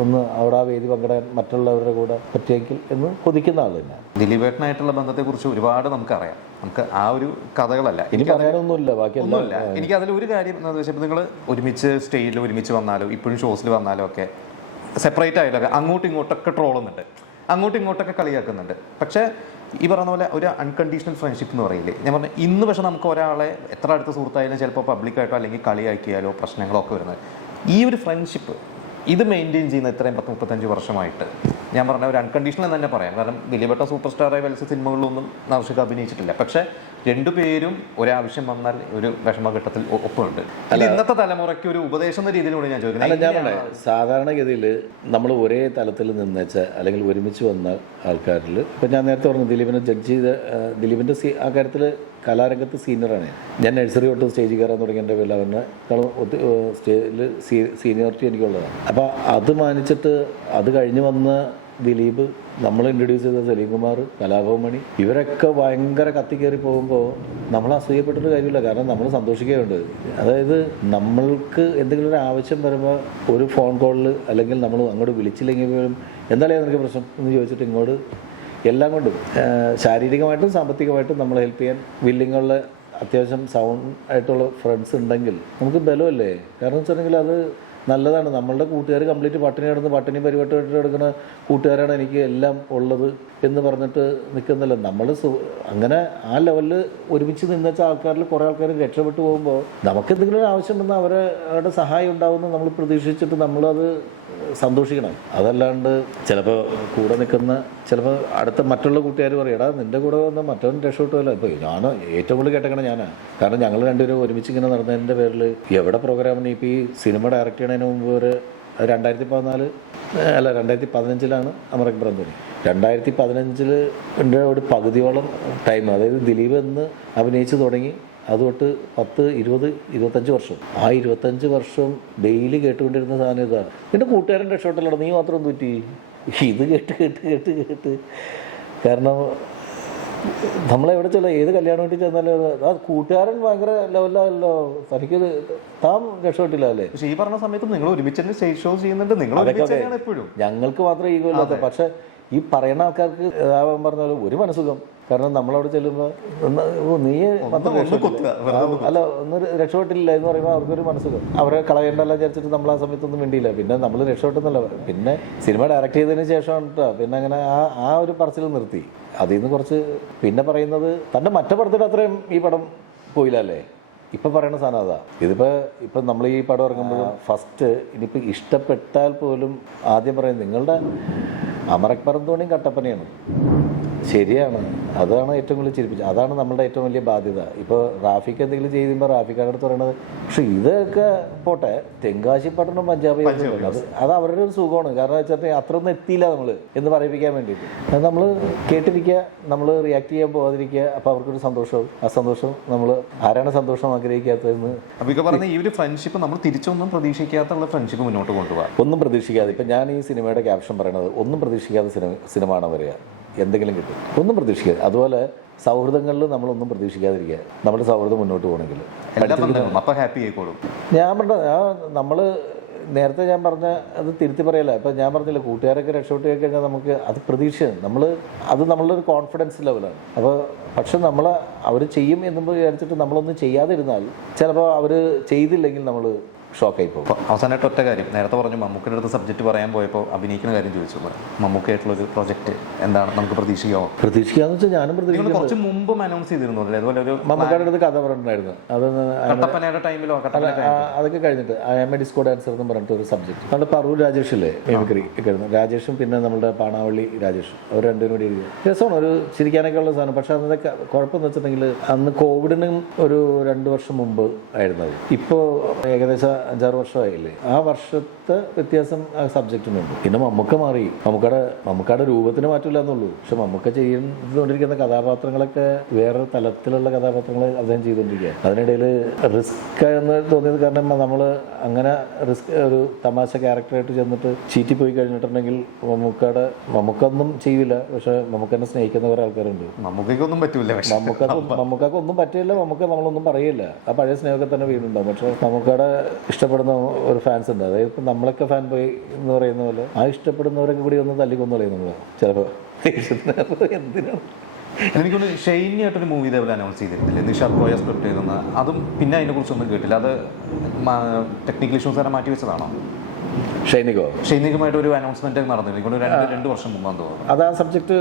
ഒന്ന് അവിടെ ആ വേദി പങ്കിടാൻ മറ്റുള്ളവരുടെ കൂടെ പറ്റിയെങ്കിൽ എന്ന് കൊതിക്കുന്ന ആൾ തന്നെയാണ്. ദിലീപേട്ടനായിട്ടുള്ള ബന്ധത്തെക്കുറിച്ച് ഒരുപാട് നമുക്കറിയാം. നമുക്ക് ആ ഒരു കഥകളല്ല എനിക്ക് പറയാനൊന്നുമില്ല, ബാക്കിയൊന്നുമില്ല. എനിക്ക് അതിലൊരു കാര്യം എന്താണെന്ന് വെച്ചാൽ, നിങ്ങൾ ഒരുമിച്ച് സ്റ്റേജിൽ ഒരുമിച്ച് വന്നാലോ ഇപ്പോഴും ഷോസിൽ വന്നാലോ ഒക്കെ സെപ്പറേറ്റ് ആയിട്ടൊക്കെ അങ്ങോട്ടും ഇങ്ങോട്ടൊക്കെ ട്രോളുന്നുണ്ട്, അങ്ങോട്ടും ഇങ്ങോട്ടൊക്കെ കളിയാക്കുന്നുണ്ട്. പക്ഷേ ഈ പറഞ്ഞ പോലെ ഒരു അൺകണ്ടീഷണൽ ഫ്രണ്ട്ഷിപ്പ് എന്ന് പറയില്ലേ, ഞാൻ പറഞ്ഞു ഇന്ന്. പക്ഷെ നമുക്ക് ഒരാളെ എത്ര അടുത്ത സുഹൃത്തായാലും ചിലപ്പോൾ പബ്ലിക്കായിട്ടോ അല്ലെങ്കിൽ കളിയാക്കിയാലോ പ്രശ്നങ്ങളോ ഒക്കെ വരുന്നത്. ഈ ഒരു ഫ്രണ്ട്ഷിപ്പ് ഇത് മെയിൻറ്റെയിൻ ചെയ്യുന്ന ഇത്രയും 10-35 വർഷമായിട്ട് ഞാൻ പറഞ്ഞ ഒരു അൺകണ്ടീഷണൽ തന്നെ പറയാം. കാരണം ദിലീപേട്ട സൂപ്പർ സ്റ്റാറായി വലിച്ച സിനിമകളിലൊന്നും നൗഷിക അഭിനയിച്ചിട്ടില്ല. പക്ഷേ രണ്ടുപേരും ഒരാവശ്യം വന്നാൽ ഒരു വിഷമഘട്ടത്തിൽ ഒപ്പമുണ്ട്. അല്ല, ഇന്നത്തെ തലമുറയ്ക്ക് ഒരു ഉപദേശം എന്ന രീതിയിലൂടെ ഞാൻ ചോദിക്കുന്നത്, സാധാരണഗതിയിൽ നമ്മൾ ഒരേ തലത്തിൽ നിന്നേച്ച അല്ലെങ്കിൽ ഒരുമിച്ച് വന്ന ആൾക്കാരിൽ ഇപ്പം ഞാൻ നേരത്തെ പറഞ്ഞു ദിലീപിനെ ജഡ്ജ് ചെയ്ത ദിലീപിൻ്റെ ആ കാര്യത്തിൽ കലാരംഗത്ത് സീനിയറാണ്. ഞാൻ നഴ്സറി തൊട്ട് സ്റ്റേജിൽ കയറാൻ തുടങ്ങിയതിൻ്റെ പേരിൽ അവരുടെ സ്റ്റേജിൽ സീനിയോറിറ്റി എനിക്കുള്ളതാണ്. അപ്പോൾ അത് മാനിച്ചിട്ട് അത് കഴിഞ്ഞ് വന്ന ദിലീപ്, നമ്മൾ ഇൻട്രൊഡ്യൂസ് ചെയ്ത സലീം കുമാർ, കലാഭവൻ മണി, ഇവരൊക്കെ ഭയങ്കര കത്തിക്കയറി പോകുമ്പോൾ നമ്മൾ അസൂയപ്പെട്ടിട്ട് കാര്യമില്ല. കാരണം നമ്മൾ സന്തോഷിക്കുകയുണ്ട്. അതായത് നമ്മൾക്ക് എന്തെങ്കിലും ഒരു ആവശ്യം വരുമ്പോൾ ഒരു ഫോൺ കോളിൽ അല്ലെങ്കിൽ നമ്മൾ അങ്ങോട്ട് വിളിച്ചില്ലെങ്കിൽ പോലും എന്തായാലും നിനക്ക് പ്രശ്നം എന്ന് ചോദിച്ചിട്ട് ഇങ്ങോട്ട് എല്ലാം കൊണ്ടും ശാരീരികമായിട്ടും സാമ്പത്തികമായിട്ടും നമ്മൾ ഹെൽപ്പ് ചെയ്യാൻ വില്ലിങ്ങുള്ള അത്യാവശ്യം സൗണ്ട് ആയിട്ടുള്ള ഫ്രണ്ട്സ് ഉണ്ടെങ്കിൽ നമുക്ക് ബലമല്ലേ. കാരണം വെച്ചിട്ടുണ്ടെങ്കിൽ അത് നല്ലതാണ്. നമ്മളുടെ കൂട്ടുകാർ കംപ്ലീറ്റ് പട്ടിണി കിടന്ന് പട്ടിണി പരിപാടിയായിട്ട് എടുക്കുന്ന കൂട്ടുകാരാണ് എനിക്ക് എല്ലാം ഉള്ളത് എന്ന് പറഞ്ഞിട്ട് നിൽക്കുന്നില്ല. നമ്മൾ അങ്ങനെ ആ ലെവലിൽ ഒരുമിച്ച് നിന്നച്ച ആൾക്കാരിൽ കുറേ ആൾക്കാർ രക്ഷപ്പെട്ടു പോകുമ്പോൾ നമുക്ക് എന്തെങ്കിലും ഒരു ആവശ്യം വന്നാൽ അവരുടെ സഹായം ഉണ്ടാവുമെന്ന് നമ്മൾ പ്രതീക്ഷിച്ചിട്ട് നമ്മളത് സന്തോഷിക്കണം. അതല്ലാണ്ട് ചിലപ്പോൾ കൂടെ നിൽക്കുന്ന ചിലപ്പോൾ അടുത്ത മറ്റുള്ള കൂട്ടുകാർ പറയും, എടാ നിൻ്റെ കൂടെ വന്നാൽ മറ്റവൻ രക്ഷപ്പെട്ടുമല്ലോ. ഇപ്പോൾ ഞാൻ ഏറ്റവും കൂടുതൽ കേട്ടേക്കണം ഞാനാണ്. കാരണം ഞങ്ങൾ രണ്ടുപേരും ഒരുമിച്ച് ഇങ്ങനെ നടന്നതിൻ്റെ പേരിൽ എവിടെ പ്രോഗ്രാമിന് ഇപ്പോൾ ഈ സിനിമ ഡയറക്റ്റ് ചെയ്യണതിന് മുമ്പ് വരെ 2015 അമറക് തുടങ്ങി. 2015 ഒരു പകുതിയോളം ടൈം, അതായത് ദിലീപ് എന്ന് അഭിനയിച്ച് തുടങ്ങി അത് തൊട്ട് 10, 20, 25 വർഷം. ആ 25 വർഷം ഡെയിലി കേട്ടുകൊണ്ടിരുന്ന സാധനം ഇതാണ്. നിന്റെ കൂട്ടുകാരൻ രക്ഷപ്പെട്ടല്ലോ, നീ മാത്രം തൂറ്റി. ഇത് കേട്ട് കാരണം നമ്മളെവിടെ ചെല്ലാം, ഏത് കല്യാണം വീട്ടിൽ ചെന്നാലും ആ കൂട്ടുകാരൻ ഭയങ്കര ലെവലിലല്ലോ, തനിക്ക് താൻ രക്ഷപ്പെട്ടില്ല അല്ലേ. പക്ഷേ ഈ പറഞ്ഞ സമയത്ത് നിങ്ങൾ ഒരുമിച്ച് സ്റ്റേജ് ഷോ ചെയ്യുന്നുണ്ട്, നിങ്ങൾ എപ്പോഴും. ഞങ്ങൾക്ക് മാത്രം ഈഗോ ഇല്ലാത്ത. പക്ഷെ ഈ പറയുന്ന ആൾക്കാർക്ക് പറഞ്ഞ പോലെ ഒരു മനസ്സുഖം. കാരണം നമ്മളവിടെ ചെല്ലുമ്പോൾ നീ മാത്രം അല്ല ഒന്ന് രക്ഷപ്പെട്ടില്ല എന്ന് പറയുമ്പോൾ അവർക്കൊരു മനസ്സുഖം. അവരെ കളയണ്ടല്ല വിചാരിച്ചിട്ട് നമ്മൾ ആ സമയത്തൊന്നും വേണ്ടിയില്ല. പിന്നെ നമ്മൾ രക്ഷപ്പെട്ടെന്നല്ല, പിന്നെ സിനിമ ഡയറക്റ്റ് ചെയ്തതിന് ശേഷമാണ് കേട്ടോ പിന്നെ അങ്ങനെ ആ ഒരു പറച്ചിൽ നിർത്തി. അതിൽ നിന്ന് കുറച്ച് പിന്നെ പറയുന്നത് തൻ്റെ മറ്റേ പടത്തിൻ്റെ അത്രയും ഈ പടം പോയില്ല അല്ലേ. ഇപ്പം പറയുന്ന സാധനം അതാ. ഇപ്പം നമ്മൾ ഈ പടം ഇറങ്ങുമ്പോഴും ഫസ്റ്റ് ഇനിയിപ്പോൾ ഇഷ്ടപ്പെട്ടാൽ പോലും ആദ്യം പറയും നിങ്ങളുടെ അമറക് പറന്തോണിയും കട്ടപ്പനയാണ്. ശരിയാണ്, അതാണ് ഏറ്റവും കൂടുതൽ ചിരിപ്പിച്ചത്. അതാണ് നമ്മളുടെ ഏറ്റവും വലിയ ബാധ്യത. ഇപ്പോൾ റാഫിക്ക് എന്തെങ്കിലും ചെയ്യുമ്പോൾ റാഫിക്കാരുടെ അടുത്ത് പറയണത് പക്ഷെ ഇതൊക്കെ പോട്ടെ, തെങ്കാശി പട്ടണം പഞ്ചാബ് അത് അവരുടെ ഒരു സുഖമാണ്. കാരണം വെച്ചാൽ അത്ര ഒന്നും എത്തിയില്ല നമ്മൾ എന്ന് പറയിപ്പിക്കാൻ വേണ്ടിയിട്ട്. അത് നമ്മൾ കേട്ടിരിക്കുക, നമ്മൾ റിയാക്ട് ചെയ്യാൻ പോകാതിരിക്കുക. അപ്പോൾ അവർക്കൊരു സന്തോഷവും. ആ സന്തോഷം നമ്മൾ ആരാണ് സന്തോഷം ആഗ്രഹിക്കാത്തതെന്ന്. അപ്പോൾ പറഞ്ഞ ഈ ഒരു ഫ്രണ്ട്ഷിപ്പ് നമ്മൾ തിരിച്ചൊന്നും പ്രതീക്ഷിക്കാത്തുള്ള ഫ്രണ്ട്ഷിപ്പ് മുന്നോട്ട് കൊണ്ടുപോകാം. ഒന്നും പ്രതീക്ഷിക്കാതെ. ഇപ്പം ഞാൻ ഈ സിനിമയുടെ ക്യാപ്ഷൻ പറയണത് ഒന്നും പ്രതീക്ഷിക്കാതെ സിനിമ ആണ് വരിക. എന്തെങ്കിലും കിട്ടും, ഒന്നും പ്രതീക്ഷിക്കാതെ. അതുപോലെ സൗഹൃദങ്ങളിൽ നമ്മളൊന്നും പ്രതീക്ഷിക്കാതിരിക്കുക. നമ്മുടെ സൗഹൃദം മുന്നോട്ട് പോകണമെങ്കിൽ ഞാൻ പറഞ്ഞ നമ്മൾ നേരത്തെ ഞാൻ പറഞ്ഞ അത് തിരുത്തി പറയല്ല. ഇപ്പം ഞാൻ പറഞ്ഞില്ല കൂട്ടുകാരൊക്കെ രക്ഷപ്പെട്ട് പോയി കഴിഞ്ഞാൽ നമുക്ക് അത് പ്രതീക്ഷയാണ്. അത് നമ്മളുടെ ഒരു കോൺഫിഡൻസ് ലെവലാണ്. അപ്പോൾ പക്ഷെ അവർ ചെയ്യും എന്ന് വിചാരിച്ചിട്ട് നമ്മളൊന്നും ചെയ്യാതിരുന്നാൽ ചിലപ്പോൾ അവർ ചെയ്തില്ലെങ്കിൽ നമ്മൾ ഷോക്കായി പോകും. അപ്പോൾ അവസാനമായിട്ട് ഒറ്റ കാര്യം, നേരത്തെ പറഞ്ഞു മമ്മൂക്കിൻ്റെ അടുത്ത് സബ്ജക്റ്റ് പറയാൻ പോയപ്പോൾ അഭിനയിക്കുന്ന കാര്യം ചോദിച്ചു. മമ്മൂക്കായിട്ടുള്ളൊരു പ്രോജക്റ്റ് എന്താണ് നമുക്ക് പ്രതീക്ഷിക്കാമോ? പ്രതീക്ഷിക്കാന്ന് വെച്ചാൽ ഞാനും നിങ്ങൾ പ്രതീക്ഷിക്കുന്നു. കുറച്ച് മുമ്പും അനൗൺസ് ചെയ്തിരുന്നു അല്ലേ അതുപോലെ ഒരു മമ്മൂക്കാരുടെ അടുത്ത് കഥ പറഞ്ഞിട്ടുണ്ടായിരുന്നു. അതൊന്ന് കട്ടപ്പനയുടെ ടൈമിലോ അതൊക്കെ കഴിഞ്ഞിട്ട് I M A disco dancer എന്ന് പറഞ്ഞിട്ട് ഒരു സബ്ജക്ട് നമ്മുടെ പറൂർ രാജേഷില്ലേ മിമിക്രി ഒക്കെ ആയിരുന്നു. രാജേഷും പിന്നെ നമ്മുടെ പാണാവള്ളി രാജേഷും അവർ രണ്ടുപേരും കൂടി എഴുതി. രസമാണ്, ഒരു ചിരിക്കാനൊക്കെ ഉള്ള സാധനം. പക്ഷെ അന്നത്തെ കുഴപ്പമെന്ന് വെച്ചിട്ടുണ്ടെങ്കിൽ അന്ന് കോവിഡിനും ഒരു 2 വർഷം മുമ്പ് ആയിരുന്നത്. ഇപ്പോൾ ഏകദേശം 5-6 വർഷമായില്ലേ. ആ വർഷത്തെ വ്യത്യാസം ആ സബ്ജക്റ്റിനുണ്ട്. പിന്നെ മമ്മൂക്ക മാറി, മമ്മൂക്കയുടെ രൂപത്തിന് മാറ്റില്ല എന്നുള്ളൂ. പക്ഷെ മമ്മൂക്ക ചെയ്തുകൊണ്ടിരിക്കുന്ന കഥാപാത്രങ്ങളൊക്കെ വേറെ തലത്തിലുള്ള കഥാപാത്രങ്ങൾ അദ്ദേഹം ചെയ്തുകൊണ്ടിരിക്കുക. അതിനിടയിൽ റിസ്ക് എന്ന് തോന്നിയത് കാരണം നമ്മൾ അങ്ങനെ റിസ്ക് ഒരു തമാശ ക്യാരക്ടറായിട്ട് ചെന്നിട്ട് ചീറ്റി പോയി കഴിഞ്ഞിട്ടുണ്ടെങ്കിൽ മമ്മൂക്കൊന്നും ചെയ്യില്ല. പക്ഷെ മമ്മൂക്കനെ സ്നേഹിക്കുന്ന കുറേ ആൾക്കാരുണ്ട്. മമ്മൂക്കൊന്നും പറ്റൂല, മമ്മൂക്കൊക്കെ ഒന്നും പറ്റില്ല. മമ്മൂക്ക നമ്മളൊന്നും പറയില്ല. ആ പഴയ സ്നേഹമൊക്കെ തന്നെ വീടുണ്ടാവും. പക്ഷെ മമ്മൂക്കയുടെ ഇഷ്ടപ്പെടുന്ന ഒരു ഫാൻസ് ഉണ്ട്. അതായത് ഇപ്പം നമ്മളൊക്കെ ഫാൻ ബോയ് എന്ന് പറയുന്ന പോലെ ആ ഇഷ്ടപ്പെടുന്നവരൊക്കെ കൂടി ഒന്ന് തല്ലിക്കൊന്നു കളയും നമ്മൾ ചിലപ്പോൾ. എന്തിനാണ് എനിക്കൊന്ന് ഷെയ്നിയായിട്ടൊരു മൂവി ഇതേപോലെ അനൗൺസ് ചെയ്തിരുന്നില്ലേ, നിഷാദ് കോയ സ്ക്രിപ്റ്റ് എഴുതുന്ന, അതും പിന്നെ അതിനെക്കുറിച്ചൊന്നും കേട്ടില്ല. അത് ടെക്നിക്കൽ ഇഷ്യൂസ് വരെ മാറ്റി വെച്ചതാണോ? ഷൈനികമായിട്ട് ഒരു അനൗൺസ്മെന്റ് നടന്നിരുന്നു 2 വർഷം മുമ്പാന്ന് തോന്നുന്നു. അത് ആ സബ്ജക്റ്റ്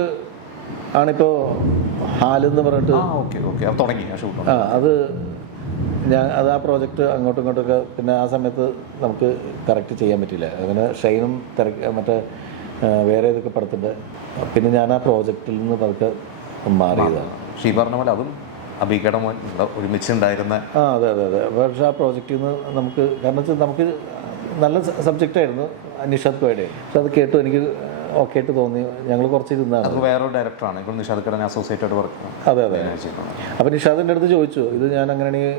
ആണിപ്പോൾ ഹാലെന്ന് പറഞ്ഞിട്ട് ഓക്കെ തുടങ്ങി ആ ഷൂട്ട്. അത് ആ പ്രോജക്റ്റ് അങ്ങോട്ടും ഇങ്ങോട്ടൊക്കെ പിന്നെ ആ സമയത്ത് നമുക്ക് കറക്റ്റ് ചെയ്യാൻ പറ്റില്ല. അങ്ങനെ ഷൈനും മറ്റേ വേറെ ഇതൊക്കെ പടത്തിൻ്റെ പിന്നെ ഞാൻ ആ പ്രോജക്റ്റിൽ നിന്ന് പതുക്കെ മാറിയതാണ്. ഷീ പറഞ്ഞ പോലെ അതും അബീക്കയുടെ മോൻ ഒരുമിച്ചുണ്ടായിരുന്ന അതെ. പക്ഷേ ആ പ്രോജക്റ്റിൽ നിന്ന് നമുക്ക് കാരണം വെച്ചാൽ നമുക്ക് നല്ല സബ്ജക്റ്റായിരുന്നു നിഷാദ് കോയുടെ. പക്ഷെ അത് കേട്ടു എനിക്ക് ഓക്കെ ആയിട്ട് തോന്നി. ഞങ്ങൾ കുറച്ച് ഇരുന്നാണ്. അത് വേറൊരു ഡയറക്ടറാണ് ഇപ്പോൾ നിഷാദ് കടനെ അസോസിയേറ്റഡ് വർക്ക്. അതെ. അപ്പോൾ നിഷാദിൻ്റെ അടുത്ത് ചോദിച്ചു, ഇത് ഞാൻ അങ്ങനെയാണെങ്കിൽ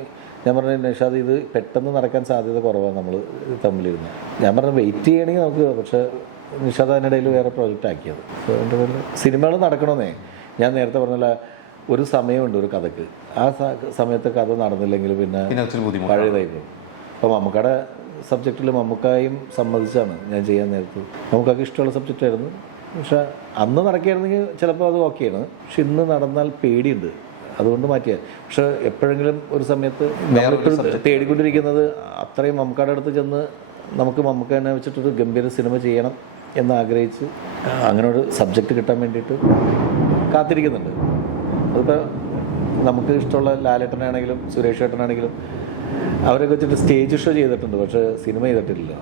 ഞാൻ പറഞ്ഞു നിഷാദ് ഇത് പെട്ടെന്ന് നടക്കാൻ സാധ്യത കുറവാണ് നമ്മൾ തമ്മിലിരുന്ന്. ഞാൻ പറഞ്ഞു വെയിറ്റ് ചെയ്യണമെങ്കിൽ നമുക്ക്. പക്ഷേ നിഷാദ് അതിനിടയിൽ വേറെ പ്രോജക്റ്റ് ആക്കിയത്. അതിൻ്റെ പേരിൽ സിനിമകൾ നടക്കണമെന്നേ ഞാൻ നേരത്തെ പറഞ്ഞല്ല, ഒരു സമയമുണ്ട് ഒരു കഥക്ക്. ആ സമയത്ത് കഥ നടന്നില്ലെങ്കിൽ പിന്നെ പഴയതായി പോകും. അപ്പോൾ മമ്മൂക്കയുടെ സബ്ജക്റ്റിൽ മമ്മൂക്കായും സമ്മതിച്ചാണ് ഞാൻ ചെയ്യാൻ നേരത്ത്. മമ്മൂക്കാക്ക് ഇഷ്ടമുള്ള സബ്ജക്റ്റായിരുന്നു. പക്ഷെ അന്ന് നടക്കുകയായിരുന്നെങ്കിൽ ചിലപ്പോൾ അത് ഓക്കെയാണ്. പക്ഷെ ഇന്ന് നടന്നാൽ പേടിയുണ്ട്, അതുകൊണ്ട് മാറ്റിയ. പക്ഷെ എപ്പോഴെങ്കിലും ഒരു സമയത്ത് നമ്മളിപ്പോഴും തേടിക്കൊണ്ടിരിക്കുന്നത് അത്രയും മമ്മൂക്കയുടെ അടുത്ത് ചെന്ന് നമുക്ക് മമ്മൂക്കനെ വെച്ചിട്ടൊരു ഗംഭീര സിനിമ ചെയ്യണം എന്നാഗ്രഹിച്ച് അങ്ങനെ ഒരു സബ്ജക്റ്റ് കിട്ടാൻ വേണ്ടിയിട്ട് കാത്തിരിക്കുന്നുണ്ട്. അതിപ്പോൾ നമുക്ക് ഇഷ്ടമുള്ള ലാലേട്ടനാണെങ്കിലും സുരേഷ് ഏട്ടനാണെങ്കിലും അവരൊക്കെ വെച്ചിട്ട് സ്റ്റേജ് ഷോ ചെയ്തിട്ടുണ്ട്, പക്ഷേ സിനിമ ചെയ്തിട്ടില്ല.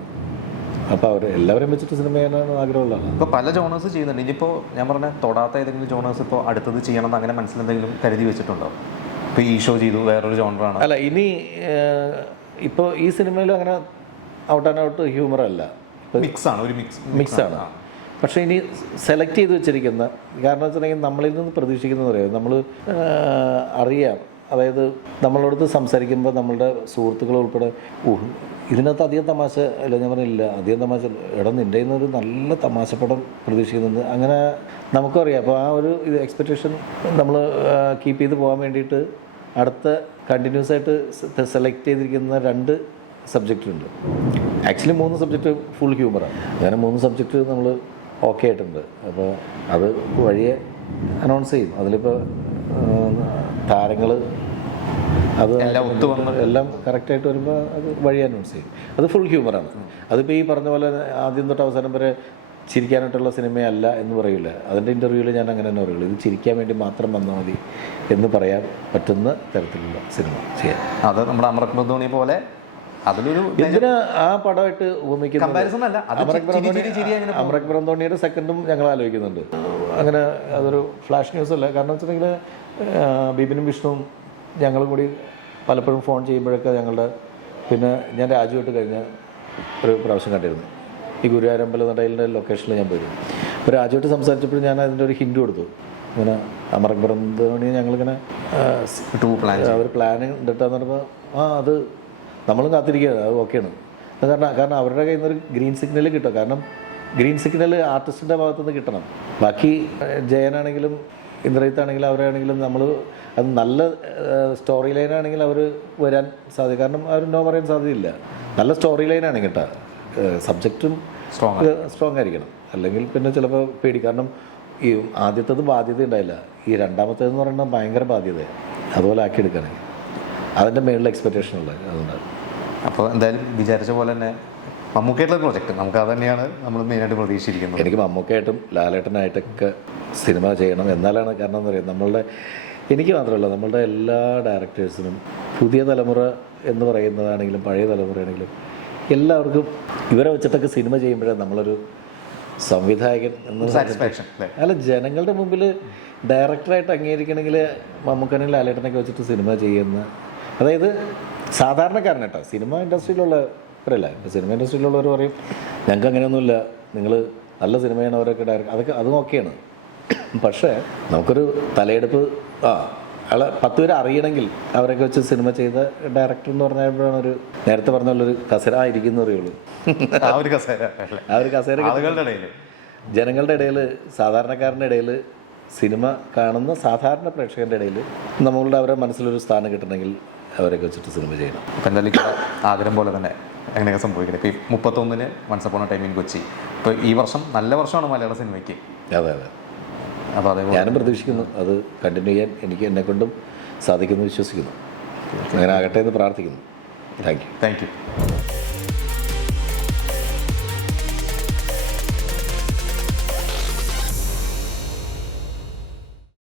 അപ്പോൾ അവർ എല്ലാവരും വെച്ചിട്ട് സിനിമ ചെയ്യാനാണ് ആഗ്രഹമുള്ളതാണ്. ഇപ്പോൾ പല ജോണേഴ്സ് ചെയ്യുന്നുണ്ട്. ഇനിയിപ്പോൾ ഞാൻ പറഞ്ഞ തൊടാത്ത ഏതെങ്കിലും ജോണേഴ്സ് ഇപ്പോൾ അടുത്തത് ചെയ്യണമെന്ന് അങ്ങനെ മനസ്സിലെന്തെങ്കിലും കരുതി വെച്ചിട്ടുണ്ടോ? ഇപ്പോൾ ഈ ഷോ ചെയ്തു വേറൊരു ജോണറാണ്. അല്ല, ഇനി ഇപ്പോൾ ഈ സിനിമയിലും അങ്ങനെ ഔട്ട് ആൻഡ് ഔട്ട് ഹ്യൂമർ അല്ല, മിക്സാണ്. പക്ഷേ ഇനി സെലക്ട് ചെയ്ത് വെച്ചിരിക്കുന്ന കാരണം വെച്ചിട്ടുണ്ടെങ്കിൽ നമ്മളിൽ നിന്ന് പ്രതീക്ഷിക്കുന്നത് പറയാം. നമ്മൾ അറിയാം, അതായത് നമ്മളോടത്ത് സംസാരിക്കുമ്പോൾ നമ്മളുടെ സുഹൃത്തുക്കൾ ഉൾപ്പെടെ ഇതിനകത്ത് അധികം തമാശ അല്ല, ഞാൻ പറഞ്ഞില്ല അധികം തമാശ നിൻ്റെ ഒരു നല്ല തമാശപ്പടം പ്രതീക്ഷിക്കുന്നുണ്ട്. അങ്ങനെ നമുക്കും അറിയാം. അപ്പോൾ ആ ഒരു എക്സ്പെക്റ്റേഷൻ നമ്മൾ കീപ്പ് ചെയ്ത് പോകാൻ വേണ്ടിയിട്ട് അടുത്ത കണ്ടിന്യൂസ് ആയിട്ട് സെലക്ട് ചെയ്തിരിക്കുന്ന 2 സബ്ജക്റ്റ് ഉണ്ട്. ആക്ച്വലി 3 സബ്ജക്റ്റ് ഫുൾ ഹ്യൂമറാണ്. അങ്ങനെ 3 സബ്ജക്റ്റ് നമ്മൾ ഓക്കെ ആയിട്ടുണ്ട്. അപ്പോൾ അത് വഴിയെ അനൗൺസ് ചെയ്യും. അതിലിപ്പോൾ താരങ്ങൾ അത് എല്ലാം കറക്റ്റായിട്ട് വരുമ്പോൾ അത് വഴി അനൗൺസ് ചെയ്യും. അത് ഫുൾ ഹ്യൂമറാണ്. അതിപ്പോൾ ഈ പറഞ്ഞ പോലെ ആദ്യം തൊട്ട് അവസാനം വരെ ചിരിക്കാനായിട്ടുള്ള സിനിമയല്ല എന്ന് പറയില്ല. അതിൻ്റെ ഇൻ്റർവ്യൂവിൽ ഞാൻ അങ്ങനെ തന്നെ പറയുള്ളൂ, ഇത് ചിരിക്കാൻ വേണ്ടി മാത്രം വന്നാൽ മതി എന്ന് പറയാൻ പറ്റുന്ന തരത്തിലുള്ള സിനിമ ചെയ്യാൻ. അത് നമ്മുടെ അമൃത് ധോണി പോലെ അതിലൊരു എന്തിനാ ആ പടമായിട്ട് ഉപമിക്കുന്നത്? അമൃത് ബ്രഹ്മധോണിയുടെ സെക്കൻഡും ഞങ്ങൾ ആലോചിക്കുന്നുണ്ട്. അങ്ങനെ അതൊരു ഫ്ലാഷ് ന്യൂസ് അല്ല. കാരണം വെച്ചിട്ടുണ്ടെങ്കിൽ ബിബിനും വിഷ്ണുവും ഞങ്ങളും കൂടി പലപ്പോഴും ഫോൺ ചെയ്യുമ്പോഴൊക്കെ പിന്നെ ഞാൻ രാജുവായിട്ട് കഴിഞ്ഞ ഒരു പ്രാവശ്യം കണ്ടിരുന്നു. ഈ ഗുരുവായൂരമ്പലം നടയിലെ ലൊക്കേഷനിൽ ഞാൻ പോയിരുന്നു. അപ്പോൾ രാജുവായിട്ട് സംസാരിച്ചപ്പോൾ ഞാൻ അതിൻ്റെ ഒരു ഹിൻഡ് കൊടുത്തു. ഇങ്ങനെ അമൃത് ബ്രഹ്മധോണി ഞങ്ങളിങ്ങനെ അവർ പ്ലാനിങ് ഉണ്ടിട്ടാന്ന് പറഞ്ഞപ്പോൾ അത് നമ്മളും കാത്തിരിക്കുക, അത് ഓക്കെയാണ്. കാരണം അവരുടെ കയ്യിൽ നിന്നൊരു ഗ്രീൻ സിഗ്നൽ കിട്ടും. കാരണം ഗ്രീൻ സിഗ്നൽ ആർട്ടിസ്റ്റിൻ്റെ ഭാഗത്തുനിന്ന് കിട്ടണം. ബാക്കി ജയനാണെങ്കിലും ഇന്ദ്രജിത്താണെങ്കിലും അവരാണെങ്കിലും നമ്മൾ അത് നല്ല സ്റ്റോറി ലൈനാണെങ്കിൽ അവർ വരാൻ സാധ്യത. കാരണം അവർ നോ പറയാൻ സാധ്യതയില്ല. നല്ല സ്റ്റോറി ലൈനാണ് കേട്ടോ. സബ്ജക്റ്റും സ്ട്രോങ് ആയിരിക്കണം. അല്ലെങ്കിൽ പിന്നെ ചിലപ്പോൾ പേടി. കാരണം ഈ ആദ്യത്തേത് ബാധ്യത ഉണ്ടായില്ല, ഈ രണ്ടാമത്തേതെന്ന് പറയുന്നത് ഭയങ്കര ബാധ്യതയാണ്. അതുപോലെ ആക്കിയെടുക്കുകയാണെങ്കിൽ അതിൻ്റെ മേളിൽ എക്സ്പെക്റ്റേഷൻ ഉള്ളത് അതുകൊണ്ടാണ്. അപ്പോൾ എന്തായാലും വിചാരിച്ച പോലെ തന്നെ മമ്മൂക്കായിട്ടുള്ള പ്രോജക്റ്റ് നമുക്ക് അത് തന്നെയാണ് നമ്മൾ മെയിനായിട്ട് പ്രതീക്ഷിച്ചിരിക്കുന്നത്. എനിക്ക് മമ്മൂക്കായിട്ടും ലാലേട്ടനായിട്ടൊക്കെ സിനിമ ചെയ്യണം. എന്നാലാണ് കാരണം എന്ന് പറയുന്നത് നമ്മളുടെ എനിക്ക് മാത്രമല്ല നമ്മളുടെ എല്ലാ ഡയറക്ടേഴ്സിനും പുതിയ തലമുറ എന്ന് പറയുന്നതാണെങ്കിലും പഴയ തലമുറയാണെങ്കിലും എല്ലാവർക്കും ഇവരെ വെച്ചിട്ടൊക്കെ സിനിമ ചെയ്യുമ്പോഴേ നമ്മളൊരു സംവിധായകൻ എന്ന സാറ്റിസ്ഫാക്ഷൻ അല്ലേ? അല്ല ജനങ്ങളുടെ മുമ്പിൽ ഡയറക്ടറായിട്ട് അംഗീകരിക്കണമെങ്കിൽ മമ്മൂക്കനെയും ലാലേട്ടനൊക്കെ വെച്ചിട്ട് സിനിമ ചെയ്യുന്ന അതായത് സാധാരണക്കാരൻ കേട്ടോ സിനിമ ഇൻഡസ്ട്രിയിലുള്ളവരല്ല ഇപ്പോൾ സിനിമ ഇൻഡസ്ട്രിയിലുള്ളവർ പറയും ഞങ്ങൾക്ക് അങ്ങനെയൊന്നുമില്ല നിങ്ങൾ നല്ല സിനിമയാണ് അവരൊക്കെ അതൊക്കെ അതും ഓക്കെയാണ്. പക്ഷേ നമുക്കൊരു തലയെടുപ്പ് അയാളെ 10 പേര് അറിയണമെങ്കിൽ അവരൊക്കെ വെച്ച് സിനിമ ചെയ്ത ഡയറക്ടർ എന്ന് പറഞ്ഞപ്പോഴാണ് ഒരു നേരത്തെ പറഞ്ഞുള്ളൊരു കസേര ഇരിക്കുന്നു പറയുള്ളൂ. ആ ഒരു കസേര ആളുകളുടെ ഇടയിൽ ജനങ്ങളുടെ ഇടയിൽ സാധാരണക്കാരൻ്റെ ഇടയിൽ സിനിമ കാണുന്ന സാധാരണ പ്രേക്ഷകരുടെ ഇടയിൽ നമ്മളുടെ അവരുടെ മനസ്സിലൊരു സ്ഥാനം കിട്ടണമെങ്കിൽ അവരൊക്കെ വെച്ചിട്ട് സിനിമ ചെയ്യണം. അപ്പം എന്തായാലും ആഗ്രഹം പോലെ തന്നെ എങ്ങനെയൊക്കെ സംഭവിക്കുന്നത്. ഇപ്പോൾ 31-ന് once upon a time in Kochi. ഇപ്പോൾ ഈ വർഷം നല്ല വർഷമാണ് മലയാള സിനിമയ്ക്ക്. അതെ അതെ. അപ്പോൾ അതേപോലെ ഞാനും പ്രതീക്ഷിക്കുന്നു അത് കണ്ടിന്യൂ ചെയ്യാൻ എനിക്ക് എന്നെക്കൊണ്ടും സാധിക്കുമെന്ന് വിശ്വസിക്കുന്നു. അങ്ങനെ ആകട്ടെ എന്ന് പ്രാർത്ഥിക്കുന്നു. Thank you.